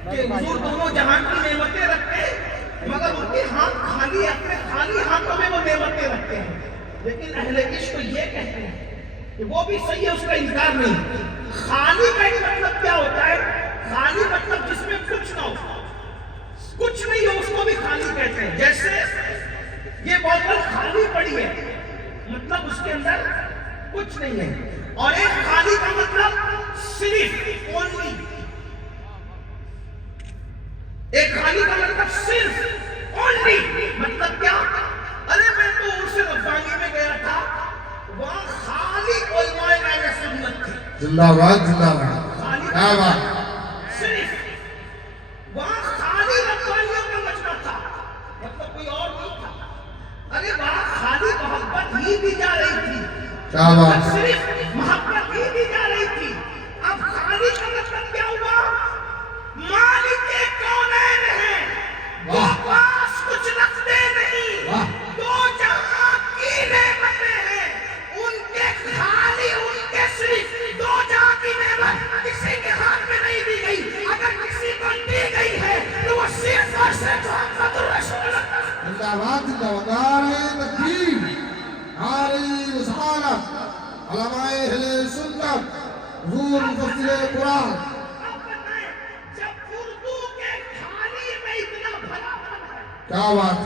کہ حضور دونوں جہان کی نعمتیں رکھتے ہیں، مگر ان کے ہاتھ خالی، اپنے خالی ہاتھوں میں وہ نعمتیں رکھتے ہیں. لیکن اہل عشق یہ کہتے ہیں کہ وہ بھی صحیح ہے، اس کا انکار نہیں. خالی کا ہی مطلب کیا ہوتا ہے؟ خالی مطلب جس میں کچھ نہ ہو، کچھ نہیں ہو، اس کو بھی خالی کہتے ہیں. جیسے یہ بوتل خالی پڑی ہے، مطلب اس کے اندر کچھ نہیں ہے. اور ایک خالی کا مطلب صرف، اونلی. ایک خالی کا مطلب صرف، اونلی. مطلب کیا؟ ارے میں تو عرس ربانی میں گیا تھا، وہاں خالی علماء اہل سنت تھے. زندہ باد، زندہ باد. کیا بات. صرف وہاں خالی ربانیوں کا مجمع تھا، مطلب کوئی اور نہیں تھا. ارے وہاں خالی محبت ہی دی جا رہی تھی. کیا بات. صرف محبت ہی دی جا رہی تھی. اب خالی کا مطلب کیا ہوا؟ مالک کونین ہے وہ پاس کچھ رکھتے نہیں، دو جہاں کی نعمتیں ہیں ان کے خالی، ان کے صرف. دو جہاں کی نعمت کسی کے ہاتھ میں نہیں دی گئی. اگر کسی کو دی گئی ہے تو وہ صرف اور صرف محمد رسول اللہ. زندہ باد، زندہ باد. نعرہ تکبیر، نعرہ رسالت، علماء اہل سنت، حضور مفسر قرآن. جب اردو کے خالی میں اتنا بھلا پن ہے، کیا بات.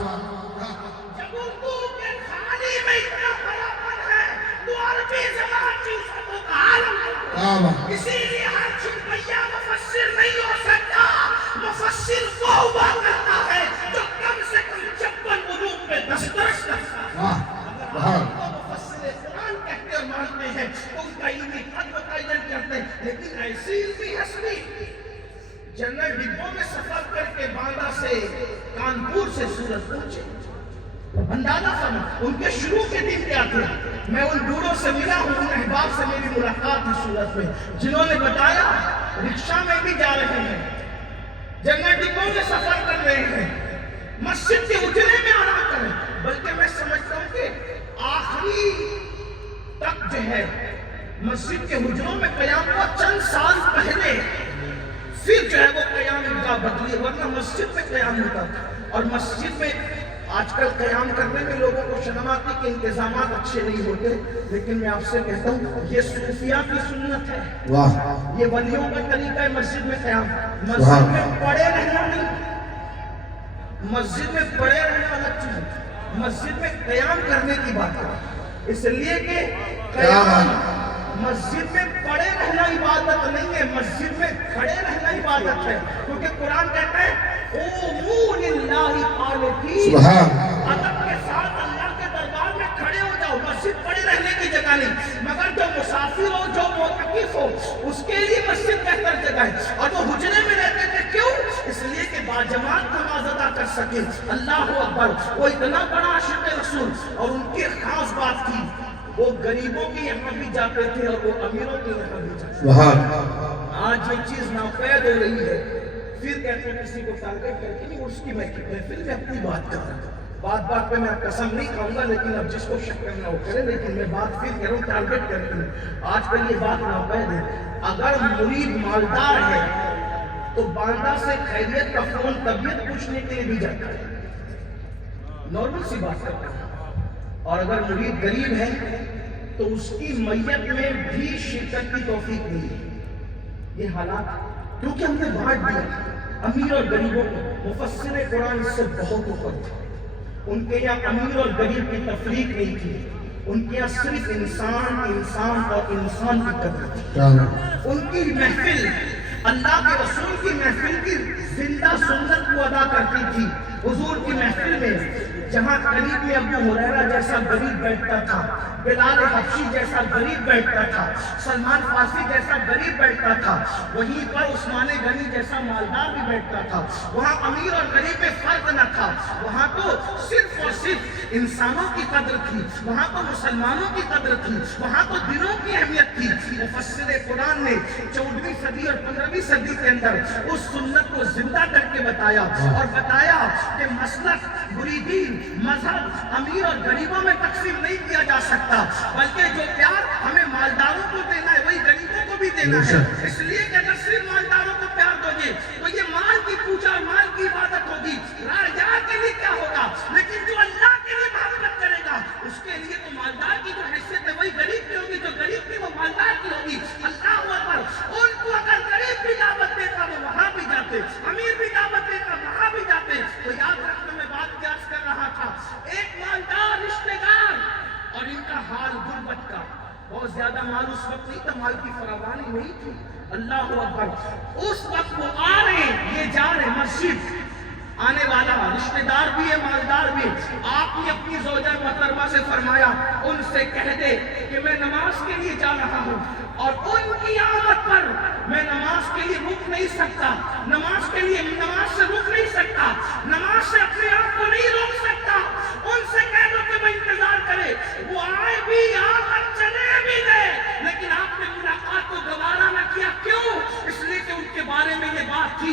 جب اردو کے خالی میں اتنا بھلا پن ہے، تو عربی زبان کی اس کو عالم ہے. کیا بات. اسی لیے ہر چھپیا مفسر نہیں ہو سکتا. مفسر وہ ہوا کرتا ہے جو کم سے کم 56 علوم میں دسترس کرتا ہے. واہ واہ. مفسر قرآن کہتے اور مانتے ہیں، ان کا علمی قد متعین کرتے ہیں، لیکن ایسی علمی حسنی. جنرل ڈبوں میں سفر کر کے باندہ سے کانپور سے سورت پہنچے. اندازہ فرما ان کے شروع کے دن کیا تھے. میں ان بوڑھوں سے ملا ہوں، ان احباب سے میری ملاقات تھی سورت میں، جنہوں نے بتایا رکشہ میں بھی جا رہے ہیں، جنرل ڈبوں میں سفر کر رہے ہیں، مسجد کے اجرے میں آرام کریں. بلکہ میں سمجھتا ہوں کہ آخری تک جو ہے مسجد کے حجروں میں قیام ہوا چند سال پہلے، پھر جو ہے وہ قیام کا بدلی، ورنہ مسجد میں قیام ہوتا تھا. اور مسجد میں آج کل قیام کرنے میں لوگوں کو شرم آتی کہ انتظامات اچھے نہیں ہوتے، لیکن میں آپ سے کہتا ہوں یہ صوفیاء کی سنت ہے، واہ یہ ولیوں کا طریقہ ہے مسجد میں قیام۔ مسجد میں پڑے رہنا نہیں، مسجد میں پڑے رہنا الگ چیز ہے، مسجد میں قیام کرنے کی بات ہے، اس لیے کہ قیام مسجد میں پڑے رہنا عبادت نہیں ہے، مسجد میں کھڑے رہنا عبادت ہے، کیونکہ قرآن کہتا ہے قوموا للہ قانتین، سبحان ادب کے ساتھ اللہ کے دربار میں کھڑے ہو جاؤ۔ مسجد پڑے رہنے کی جگہ نہیں، مگر جو مسافر ہو، جو معتکف ہو، اس کے لیے مسجد بہتر جگہ ہے۔ اور وہ حجرے میں رہتے تھے، کیوں؟ اس لیے کہ باجماعت نماز ادا کر سکے۔ اللہ اکبر، وہ اتنا بڑا عاشق رسول، اور ان کی خاص بات تھی وہ غریبوں کے یہاں بھی جاتے تھے اور وہ امیروں کے یہاں بھی جاتے تھے۔ سبحان آج یہ چیز ناپید ہو رہی ہے، پھر کہتے ہیں کسی کو ٹارگٹ کر کے نہیں، اس کی محفل میں اپنی بات کر رہا ہوں، بات پہ میں قسم نہیں کھاؤں گا، لیکن اب جس کو شک کرنا ہو کرے، لیکن میں بات پھر کہہ رہا ہوں ٹارگٹ کر کے۔ آج کل یہ بات ناپید ہے، اگر مرید مالدار ہے تو باندہ سے خیریت کا فون طبیعت پوچھنے کے لیے بھی جاتا ہے، نارمل سی بات کرتا ہے۔ اور اگر مرید غریب ہے تو اس کی میت میں بھی شرکت کی توفیق نہیں ہے۔ یہ حالات کیونکہ ہم نے بانٹ دیا امیر اور غریبوں کو۔ مفسر قرآن اس سے بہت اوپر تھا، ان کے یہاں امیر اور غریب کی تفریق نہیں تھی، ان کے یہاں صرف انسان اور انسان کی قدر تھی۔ ان کی محفل اللہ کے رسول کی محفل کی زندہ سنت کو ادا کرتی تھی۔ حضور کی محفل میں جہاں قریب میں ابو ہریرہ جیسا غریب بیٹھتا تھا، بلال حبشی جیسا غریب بیٹھتا تھا، سلمان فارسی جیسا غریب بیٹھتا تھا، وہیں پر عثمان غنی جیسا مالدار بھی بیٹھتا تھا۔ وہاں امیر اور غریب میں فرق نہ تھا، وہاں تو صرف اور صرف انسانوں کی قدر تھی، وہاں تو مسلمانوں کی قدر تھی، وہاں تو دلوں کی اہمیت تھی۔ مفسر قرآن نے 14ویں صدی اور 15ویں صدی کے اندر اس سنت کو زندہ کر کے بتایا، اور بتایا کہ مسلک، مریدین، مذہب امیر اور غریبوں میں تقسیم نہیں کیا جا سکتا، بلکہ جو پیار ہمیں مالداروں کو دینا ہے وہی غریبوں کو بھی دینا ہے۔ اس لیے کہ اگر صرف مالداروں کو پیار دو گے تو یہ مال کی پوجا، مال کی عبادت ہوگی، راجا کے لیے کیا ہوگا؟ لیکن جو اللہ کے لیے محبت کرے گا اس کے لیے تو مالدار کی جو حیثیت ہے وہی غریب کی ہوگی، جو غریب کی وہ مالدار کی ہوگی۔ اللہ اکبر، ان کو اگر غریب بھی دعوت دیتا وہ وہاں بھی جاتے، امیر بھی دعوت دیتا وہاں بھی جاتے۔ تو یاد رکھنا، میں بات قیاس کر رہا تھا، ایک مالدار رشتے دار اور ان کا حال غربت کا، بہت زیادہ مال اس وقت نہیں تھا، مال کی فراوانی نہیں تھی۔ اللہ اکبر، اس وقت وہ آ رہے، یہ جا رہے، مسجد آنے والا رشتے دار بھی ہے، مالدار بھی۔ آپ نے اپنی زوجہ محترمہ سے فرمایا ان سے کہہ دے کہ میں نماز کے لیے جا رہا ہوں، اور ان کی آمد پر میں نماز کے لیے رک نہیں سکتا، نماز کے لیے نماز سے رک نہیں سکتا، نماز سے اپنے آپ کو نہیں روک سکتا۔ ان سے کہہ دو کہ میں انتظار کرے، وہ آئے بھی، آ کر چلے بھی گئے، لیکن آپ نے ملاقات کو گوارا نہ کیا۔ کیوں؟ اس لیے کہ ان کے بارے میں یہ بات تھی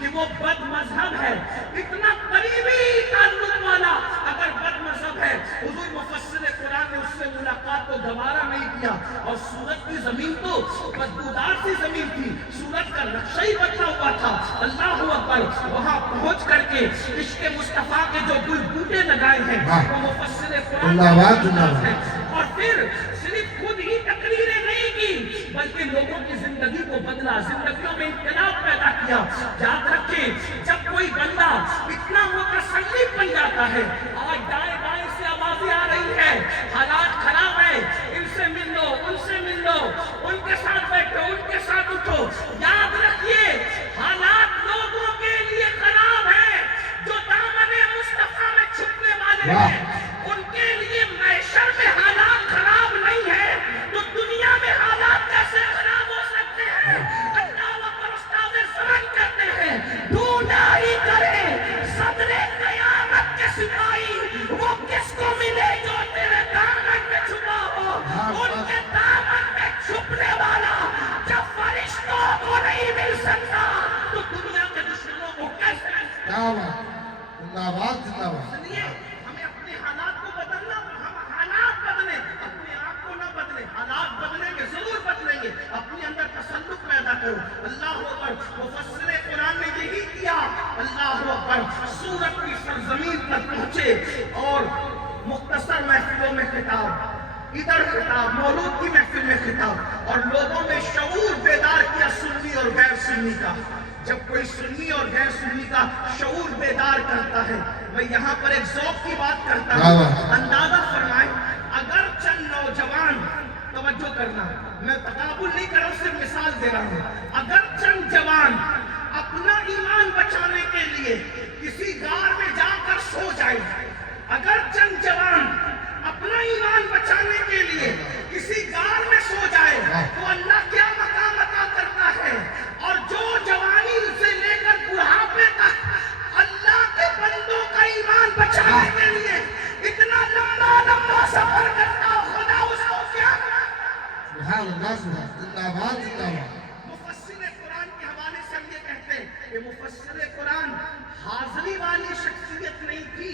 کہ وہ بد مذہب ہے، اتنا قریبی تعلق والا اگر بد مذہب ہے۔ حضور مفسر قرآن نے اس سے ملاقات کو گوارا نہیں کیا، اور سورت کی زمین تو بدبودار سی زمین تھی، سورت کا نقشہ ہی بدلا ہوا تھا۔ اللہ اکبر، وہاں پہنچ کر کے عشق مصطفیٰ کے جو گل بوٹے لگائے ہیں وہ مفسر قرآن ہے، اور پھر صرف خود ہی تقریریں نہیں کی بلکہ لوگوں کی زندگی کو بدلا، زندگیوں میں انقلاب پیدا کیا۔ یاد رکھیں، جب کوئی بندہ اتنا متسلط بن جاتا ہے، آج دائیں بائیں سے آوازیں آ رہی ہیں، حالات خراب ہیں، ان سے مل لو، ان سے مل لو، ان کے ساتھ بیٹھو، ان کے ساتھ اٹھو، یاد رکھیے حالات لوگوں کے لیے خراب ہے، جو دامن مصطفیٰ میں چھپنے والے ہیں ان کے لیے معاشر میں حالات خراب نہیں ہے، تو دنیا میں حالات کیسے خراب ہو سکتے ہیں؟ اللہ اکبر، استاد زمان کہتے ہیں ڈھونڈا ہی کرے صدر قیامت کے سپاہی، وہ کس کو ملے جو تیرے دامن میں چھپا ہو؟ ان کے دامن میں چھپنے والا جب فرشتوں کو نہیں مل سکتا تو دنیا کے دشمنوں کو کیسے؟ زندہ باد، زندہ باد۔ ہمیں اپنے حالات اور مختصر محفلوں میں خطاب، ادھر خطاب، مولود کی محفل میں خطاب، اور لوگوں میں شعور بیدار کیا سنی اور غیر سنی کا۔ جب کوئی سنی اور غیر سنی کا شعور بیدار کرتا ہے، میں یہاں پر ایک ذوق کی بات کرتا ہوں، اندازہ فرمائیں اگر چند نوجوان، توجہ کرنا، میں تقابل نہیں کر رہا ہوں، صرف مثال دے رہا ہوں، اگر چند جوان اپنا ایمان بچانے کے لیے کسی غار میں جا کر سو جائے، اگر چند جوان اپنا ایمان بچانے کے لیے کسی غار میں سو جائے تو اللہ کیا مقام عطا کرتا ہے، اور جو جوانی سے لے کر بڑھاپے تک اللہ کے بندوں کا ایمان بچانے کے لیے اتنا لمبا لمبا سفر کرتا ہو، خدا اس کو کیا سبحان اللہ، زندہ باد، زندہ باد۔ مفسر قرآن کے حوالے سے ہم یہ کہتے ہیں کہ مفسر قرآن حاضری والی شخصیت نہیں تھی،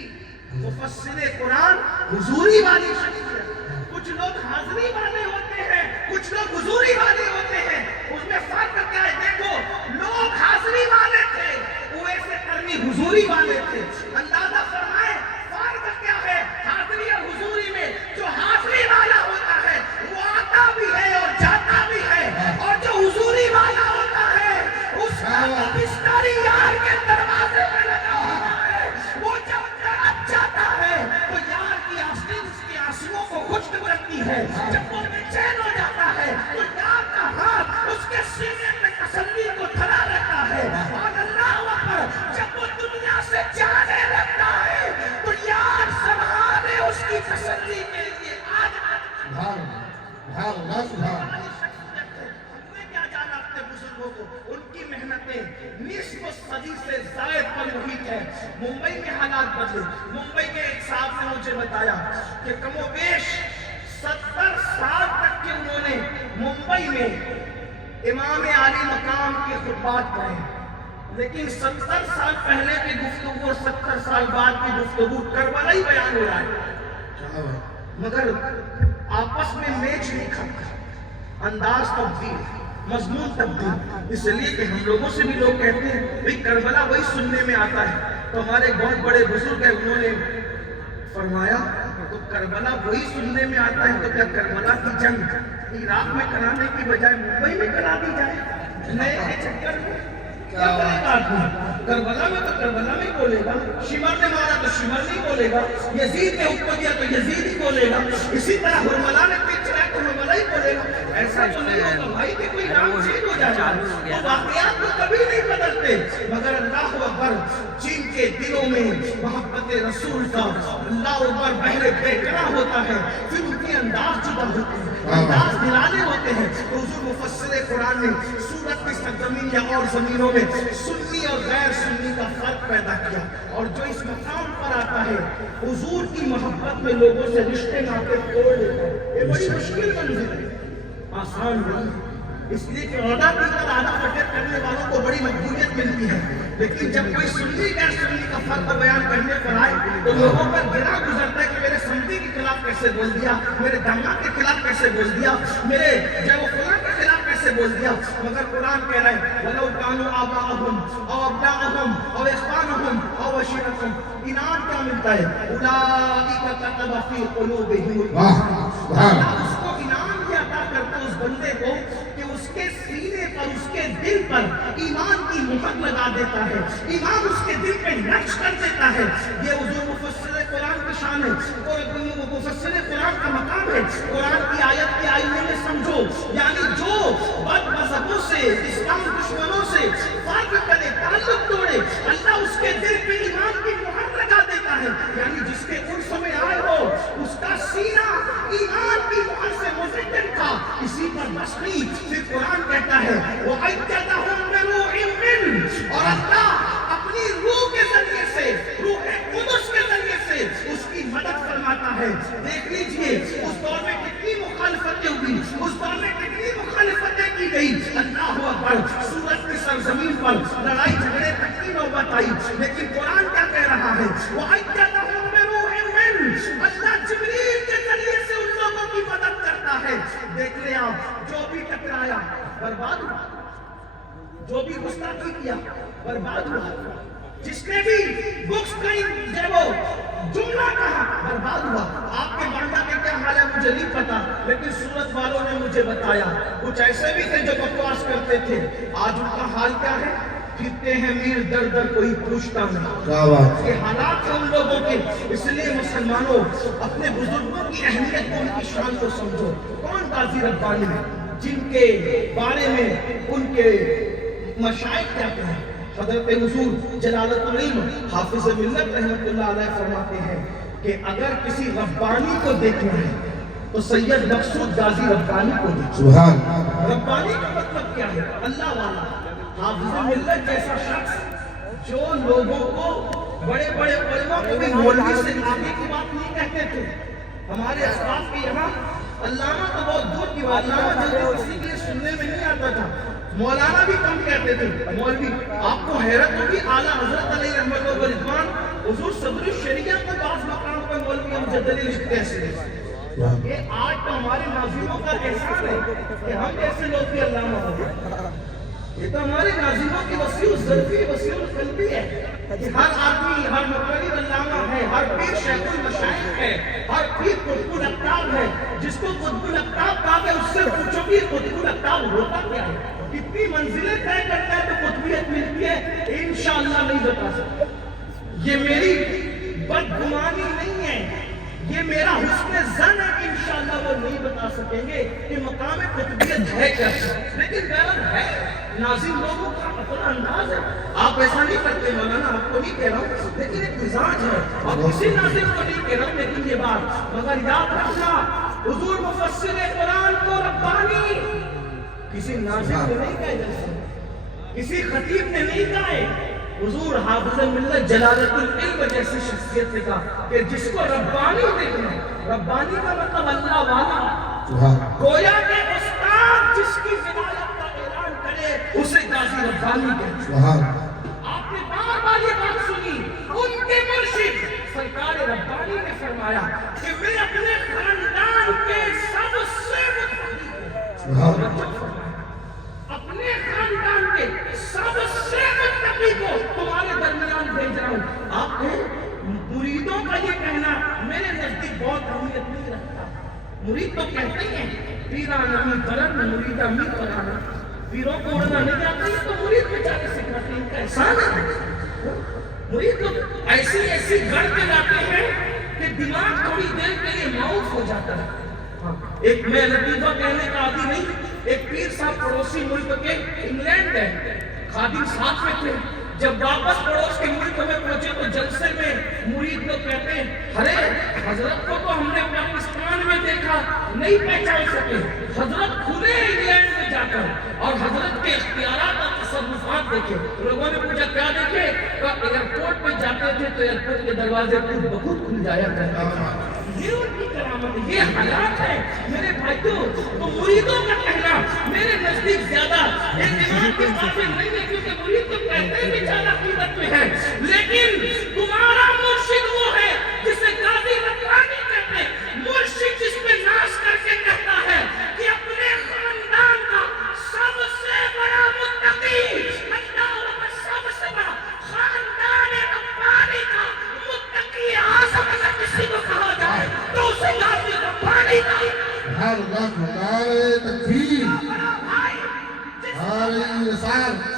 مفسر قرآن حضوری والی شخصیت۔ کچھ لوگ حاضری والے ہوتے ہیں، کچھ لوگ حضوری والے ہوتے ہیں، اس میں فرق کیا ہے؟ دیکھو، لوگ حاضری والے تھے، اویس قرنی حضوری والے تھے، اندازہ فرمائیں فرق کیا ہے حاضری اور حضوری میں؟ جو حاضری والا ہوتا ہے وہ آتا بھی ہے اور جاتا بھی ہے، اور جو حضوری والا ہوتا ہے اس کا بستر یار کے دروازے پہ لگا ہوتا ہے، وہ جب جاتا ہے تو یار کی آستین اس کے آنسوؤں کو خشک رکھتی ہے، جب وہ بے چین ہو جاتا ہے تو یار کا ہاتھ اس کے سینے میں تسلی کو دھرا رہتا ہے، اور اللہ اکبر جب وہ دنیا سے جانے لگتا ہے تو یار سنبھالے اس کی تسلی کے لیے آج سبحان اللہ، سبحان اللہ۔ کیا جانا اپنے بزرگوں کو، ان کی محنتیں نصف صدی سے زائد پر محیط ہے۔ ممبئی میں حالات بدلے، ممبئی کے ایک صاحب نے مجھے بتایا کہ کم و بیش 70 سال تک کے انہوں نے ممبئی میں امام عالی مقام کے خطبات پڑھے، لیکن 70 سال پہلے کی گفتگو اور 70 سال بعد کی گفتگو کربلا ہی بیان ہو رہا ہے، مگر آپس میں میچ نہیں کھاتا، انداز تبدیل، مضمون تبدیل۔ اس لیے کہ ہم لوگوں سے بھی لوگ کہتے ہیں بھئی کربلا وہی سننے میں آتا ہے، تو ہمارے بہت بڑے بزرگ ہیں، انہوں نے فرمایا تو کربلا وہی سننے میں آتا ہے، تو کیا کربلا کی جنگ عراق میں کرانے کی بجائے ممبئی میں کرا دی جائے؟ نئے کے چکر میں کیا کرے گا آدمی؟ کربلا میں تو کربلا میں بولے گا، شمر نے مارا تو شمر نہیں بولے گا، یزید نے حکم دیا تو یزید ہی بولے گا، اسی طرح حرملا نے پیچھ رہا تو حرملا ہی بولے گا۔ ایسا تو نہیں ہوگا بھائی کہ کوئی نام چینج ہو جائے گا، وہ واقعات تو کبھی نہیں بدلتے، مگر اللہ اکبر جن کے دلوں میں محبت رسول کا اللہ اکبر بہرے بے قرار ہوتا ہے، پھر ان کے انداز جدا ہوتے ہیں، انداز دلانے ہوتے ہیں۔ حضور مفسر قرآن نے سورت کی سرزمین یا اور زمینوں میں سنی اور غیر سنی کا فرق پیدا کیا، اور جو اس مقام پر آتا ہے حضور کی محبت میں لوگوں سے رشتے ناطے توڑ لیتا ہے، یہ بڑی مشکل منزل ہے، آسان نہیں، اس لیے کہ عہدہ کی طرح آدھا فٹر کرنے والوں کو بڑی مقبولیت ملتی ہے، لیکن جب کوئی سنی غیر سنی کا فرق بیان کرنے پر آئے تو لوگوں پر گرا گزرتا ہے کہ میرے سمدی کے خلاف کیسے بول دیا، میرے داماد کے خلاف کیسے بول دیا، میرے جو فلاں کے خلاف کیسے بول دیا۔ مگر قرآن کہہ رہا ہے وَلَوْ كَانُوا آبَاءَهُمْ أَوْ أَبْنَاءَهُمْ أَوْ إِخْوَانَهُمْ أَوْ عَشِيرَتَهُمْ، انعام کیا ملتا ہے؟ أُولَٰئِكَ كَتَبَ فِي قُلُوبِهِمُ الْإِيمَانَ، اس کو انعام یہ عطا کرتا ہے اس بندے کو کہ اس کے سینے پر، اس کے دل پر ایمان کی مہر لگا دیتا ہے، ایمان اس کے دل پہ نقش کر دیتا ہے۔ یہ حضور مفسر قرآن کی شان ہے، اور مفسر قرآن کا مقام ہے۔ قرآن کی آیت کے آئینے میں سمجھو، یعنی جو بد مذہبوں سے، اسلام دشمنوں سے فرق کرے، تعلق توڑے، اللہ اس کے دل پہ ایمان کی مہر لگا دیتا ہے، یعنی جس کے عرف میں آئے ہو اس کا سینہ ایمان کی مہر سے مزین تھا، اسی پر مشقی۔ پھر قرآن کہتا ہے وَأَيَّدَهُم بِرُوحٍ مِّنْهُ، اور اللہ اپنی روح کے ذریعے سے، روح قدس کے ذریعے سے اس کی مدد فرماتا ہے۔ دیکھ لیجئے اس دور میں کتنی مخالفتیں ہوئی، اس دور میں کتنی مخالفتیں کی گئی، اللہ اکبر، سورج کی سرزمین پر لڑائی جھگڑے تک کی نوبت آئی، لیکن قرآن کیا کہہ رہا ہے وَأَيَّدَهُم بِرُوحٍ مِّنْهُ، اللہ جبریل کے ذریعے سے ان لوگوں کی مدد کرتا ہے۔ دیکھ لیں آپ، جو بھی ٹکرایا برباد ہوا، جو بھی گستاخی کیا برباد ہوا، جس نے بھی بکس کا جملہ کہا برباد ہوا. آپ کے بانڈا کے کیا حال ہے مجھے نہیں پتا، لیکن سورت والوں نے مجھے بتایا کچھ ایسے بھی تھے جو بکواس کرتے تھے. آج ان کا حال کیا ہے؟ پھرتے ہیں میر در در کوئی پوچھتا نہیں. یہ حالات ہیں ان لوگوں کے. اس لیے مسلمانوں اپنے بزرگوں کی اہمیت کو، ان کی شان کو سمجھو. کون قاضی ربانی ہے جن کے بارے میں ان کے مشائخ کہتے ہیں؟ حضرت حضور جلالت العلم حافظ ملت رحمۃ اللہ علیہ فرماتے ہیں کہ اگر کسی ربانی کو دیکھنا ہے تو سید مقصود غازی ربانی کو دیکھو. ربانی کا مطلب کیا ہے؟ اللہ والا. حافظ ملت جیسا شخص جو لوگوں کو، بڑے بڑے علماء کو بھی مولوی سے آگے کی بات نہیں کہتے تھے. ہمارے اسلاف کے یہاں علامہ تو بہت دور کی بات، علامہ جلدی کسی کے لیے سننے میں نہیں آتا تھا. مولانا بھی کم کہتے تھے. مولوی آپ کو حیرت ہوگی، اعلیٰ حضرت علیہ رحمت و رضوان حضور صدر الشریعہ کو بعض مقام پر مولوی مجدد لکھتے ہیں. یہ آج تو ہمارے ناظروں کا احسان ہے کہ ہم ایسے لوگ بھی علامہ ہو گئے. یہ تو ہمارے ناظروں کی وسیع الظرفی، وسیع القلبی ہے کہ ہر آدمی، ہر مقرر علامہ ہے، ہر پیر شیخ المشائخ ہے، ہر پیر قطب الاقطاب ہے. جس کو قطب الاقطاب کہا گیا اس سے پوچھو کہ قطب الاقطاب ہوتا کیا ہے، کتنی منزلیں طے کرتا ہے تو قطبیت ملتی ہے. انشاءاللہ نہیں بتا سکتا. یہ میری بدگمانی نہیں ہے، یہ میرا حسن ظن ہے کہ انشاءاللہ وہ نہیں بتا سکیں گے کہ مقام قطبیت ہے کیا. لیکن غلط ہے، ناظرین لوگوں کا اپنا انداز ہے. آپ ایسا نہیں کرتے مولانا، آپ کو نہیں کہہ رہا ہوں، لیکن ایک مزاج ہے. اور کسی ناظرین کو نہیں کہہ رہا ہوں، لیکن یہ بات مگر یاد رکھنا، حضور مفسر قرآن کو ربانی کسی ناظرین کو نہیں کہہ جیسے، کسی خطیب نے نہیں کہا. حضور حافظ ملت جلالت العلم جیسی شخصیت نے کہا کہ جس کو ربانی دیکھنا، ربانی کا مطلب اللہ والا، گویا کہ استاد جس کی ولایت کا اعلان کرے اسے غازی ربانی کہتے ہیں. آپ نے بار بار یہ بات سنی، ان کے مرشد سرکار ربانی نے فرمایا کہ میں اپنے خاندان کے سب سے اپنے خاندان کے سب سے متقی کو تمہارے درمیان بھیج رہا ہوں. آپ کے مریدوں کا یہ کہنا میرے نزدیک بہت اہمیت نہیں رکھتا. مرید تو کہتے ہیں پیران امی برن مرید امی پرانا. پیروں کو اڑنا نہیں آتا، یہ تو مرید بیچارے سکھاتے ہیں، ان کا احسان ہے. مرید تو ایسی ایسی گڑھ کے لاتے ہیں کہ دماغ تھوڑی دیر کے لیے معاف ہو جاتا ہے. ایک میں لطیفہ کہنے کا عادی نہیں. ایک پیر صاحب پڑوسی ملک کے انگلینڈ ہے، خادم ساتھ میں تھے. جب واپس پڑوس کے ملک میں پہنچے تو جلسے میں مرید لوگ کہتے ہیں ارے حضرت کو تو ہم نے پاکستان میں دیکھا، نہیں پہچان سکے. حضرت کھلے انگلینڈ میں جا کر اور حضرت کے اختیارات اور تصرفات دیکھے. لوگوں نے پوچھا کیا دیکھے؟ ایئرپورٹ پہ جاتے تھے تو ایئرپورٹ کے دروازے خود بخود کھل جایا کرتے تھے. یہ ان کی کرامت ہے، یہ حالات ہے میرے بھائیوں. تو مریدوں کا کہنا میرے نزدیک زیادہ اعتماد کے قابل نہیں ہے، کیونکہ مرید تو کہتے ہیں بیچارہ عقیدت میں ہے، لیکن تمہارا مرشد وہ ہے جسے غازی ربانی کہتے ہیں. مرشد جس پہ ناز کر کے کہتا ہے کہ اپنے خاندان کا سب سے بڑا متقی اللہ کا سب سے بڑا خاندان ربانی کا متقی اعظم اگر کسی کو کہا جائے تو اسے غازی ربانی کا ہر وقت نعرے تکبیر، نعرے رسالت.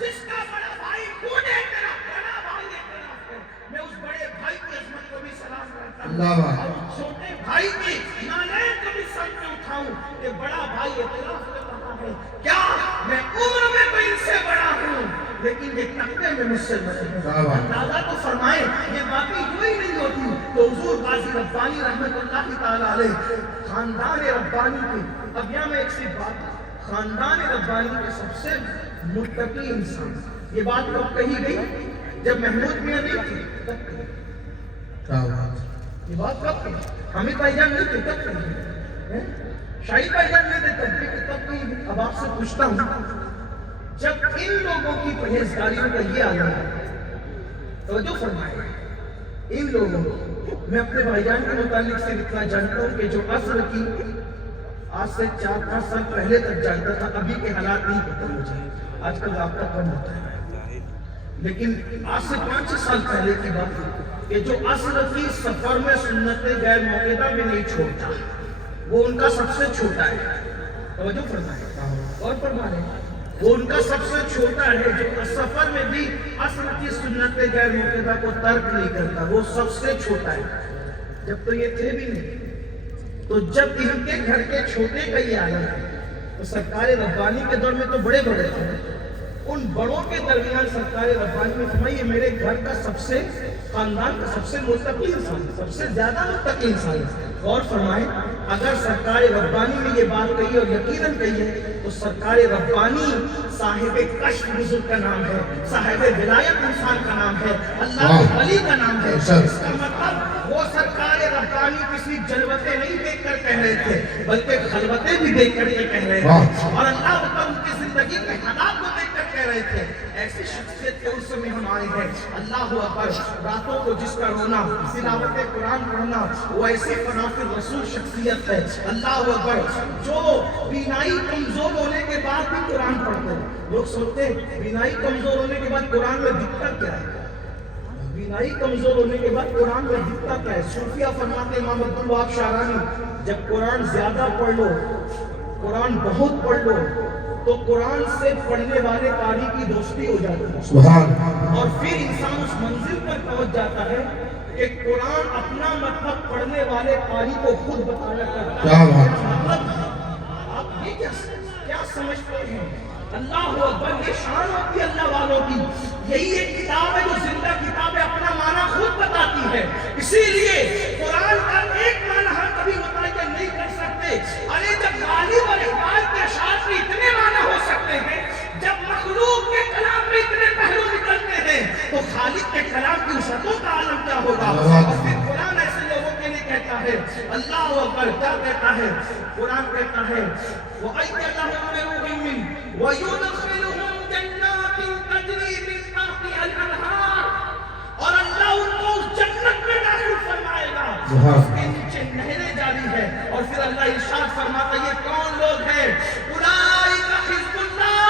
جس کا بڑا بھائی خود ہے میرا بڑا بھائی ہے. میں اس بڑے بھائی کی عظمت کو بھی سلام کرتا ہوں اور اس چھوٹے بھائی کی نالین کو بھی سر پہ اٹھاؤں کہ بڑا بھائی اعتراف کر رہا ہے. کیا میں عمر میں تو ان سے بڑا ہوں لیکن یہ تقوی میں مجھ سے بڑا ہوں. اندازہ تو فرمائے یہ باتیں یوں ہی نہیں ہوتی. تو حضور غازی ربانی رحمت اللہ تعالیٰ علیہ خاندان ربانی کی، اب یہاں میں ایک سی بات، خاندان ربانی کے سب سے متقی انسان، یہ بات کب کہی گئی؟ جب محمود میاں نہیں تھے تب کہی. یہ بات کب کہی؟ حامد بھائی جان نہیں تھے تب کہی، شاہد بھائی جان نہیں تھے تب کہی. اب آپ سے پوچھتا ہوں، جب ان لوگوں کی پرہیزگاریوں کا یہ عالم ہے، توجہ فرمائے، ان لوگوں میں اپنے بھائی جان کے متعلق سے اتنا جانتا ہوں کہ جو عصر کی آج سے 4-5 سال پہلے تک جانتا تھا، ابھی کے حالات نہیں پتہ مجھے، آج کل رابطہ کم ہوتا ہے، لیکن آج سے 5-6 سال پہلے کی بات کہ جو اصل کی سفر میں سنت غیر موقعہ میں نہیں چھوڑتا وہ ان کا سب سے چھوٹا ہے. توجہ فرمائیں اور فرمائیں وہ ان کا سب سے چھوٹا ہے جو سفر میں بھی اصل کی سنت غیر موقعہ کو ترک نہیں کرتا، وہ سب سے چھوٹا ہے. جب تو یہ تھے بھی نہیں، تو جب ان کے گھر کے چھوٹے کا یہ عالم ہے تو سرکار ربانی کے دور میں تو بڑے بڑے تھے، ان بڑوں کے درمیان سرکار ربانی میں فرمائیے میرے گھر کا سب سے خاندان کا سب سے متقی انسان، سب سے زیادہ متقی انسان. اور فرمائیں اگر سرکار ربانی نے یہ بات کہی اور یقیناً کہی ہے تو سرکار ربانی صاحب کشف بزرگ کا نام ہے، صاحب ولایت انسان کا نام ہے، اللہ کے ولی کا نام ہے. اس کا مطلب وہ سرکار ربانی کسی جلوتیں نہیں دیکھ کر کہہ رہے تھے بلکہ خلوتیں بھی دیکھ کر کے کہہ رہے تھے، اور اللہ اکبر ان کی زندگی کے حالات کو دیکھ کر کہہ رہے تھے. ایسی شخصیت کے اس میں ہم آئے ہیں. اللہ اکبر، راتوں کو جس کا رونا، تلاوت قرآن پڑھنا، وہ ایسی فنافر رسول شخصیت ہے. اللہ اکبر، جو بینائی کمزور ہونے کے بعد بھی قرآن پڑھتے ہیں. لوگ سوچتے ہیں بینائی کمزور ہونے کے بعد قرآن میں دکھتا کیا ہے؟ بینائی کمزور ہونے کے بعد قرآن میں دکھتا کیا ہے؟ صوفیہ فرماتے امام عبدالوہاب شعرانی، جب قرآن زیادہ پڑھ لو، قرآن بہت پڑھ لو تو قرآن سے پڑھنے والے قاری کی دوستی ہو جاتی ہے. سبحان. اور پھر انسان اس منزل پر پہنچ جاتا ہے کہ قرآن اپنا مطلب پڑھنے والے قاری کو خود بتانا کرتا ہے. مطلب آپ یہ کیا سمجھتے ہیں؟ اللہ اکبر، یہ شان ہوتی ہے اللہ والوں کی. یہی ایک کتاب ہے جو زندہ کتاب ہے، اپنا معنی خود بتاتی ہے. اسی لیے قرآن کا ایک معنی ہم کبھی متعین نہیں کر سکتے. ارے جب غالب اور اقبال کے اشعار میں اتنے معنی ہو سکتے ہیں، جب مخلوق کے کلام میں اتنے پہلو نکلتے ہیں تو خالق کے کلام کی وسعتوں کا عالم کیا ہوگا. اور پھر قرآن ایسے لوگوں کے لیے کہتا ہے، اللہ اکبر، کیا کہتا ہے قرآن؟ کہتا ہے وَأَيَّدَهُمْ بِرُوحٍ مِّنْهُ وَيُدْخِلُهُمْ جَنَّاتٍ تَجْرِي مِن تَحْتِهَا الْأَنْهَارُ، اور اللہ ان کو اس جنت میں داخل فرمائے گا اس کے نیچے نہریں جاری ہے. اور پھر اللہ ارشاد فرماتا ہے یہ کون لوگ ہیں؟ اولئک حزب اللہ.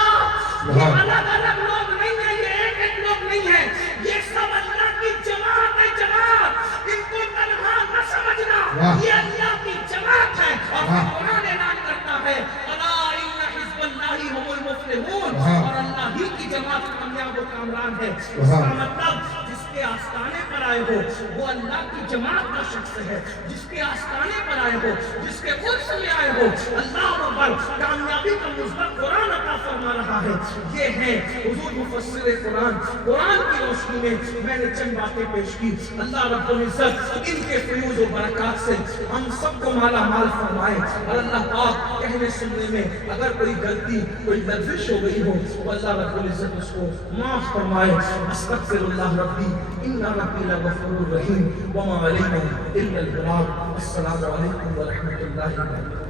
یہ الگ الگ لوگ نہیں ہیں، یہ ایک ایک لوگ نہیں ہیں، یہ سب اللہ کی جماعت ہے. جماعت، ان کو تنہا نہ سمجھنا، یہ اللہ کی جماعت ہے. اور قرآن اعلان کرتا ہے الا ان حزب اللہ هم المفلحون، اور اللہ ہی کی جماعت کامیاب و کامران ہے. اس کا مطلب جس کے آستانے پر آئے ہو وہ اللہ کی جماعت کا شخص ہے. جس کے آستانے پر آئے ہو، جس کے قرص میں آئے ہو، اللہ اکبر، کامیابی کا مثبت قرآن عطا فرما رہا ہے. یہ ہے حضور مفسر قرآن. قرآن کی روشنی میں میں نے چند باتیں پیش کی. اللہ رب العزت ان کے فیوز و برکات سے ہم سب کو مالا مال فرمائے. اور اللہ پاک کہنے سننے میں اگر کوئی غلطی، کوئی لغزش ہو گئی ہو تو اللہ رب العزت اس کو معاف فرمائے. استغفر اللہ ربی ان ربی لغفور رحیم وما علینا الا البلاغ. السلام علیکم ورحمۃ اللہ وبرکاتہ.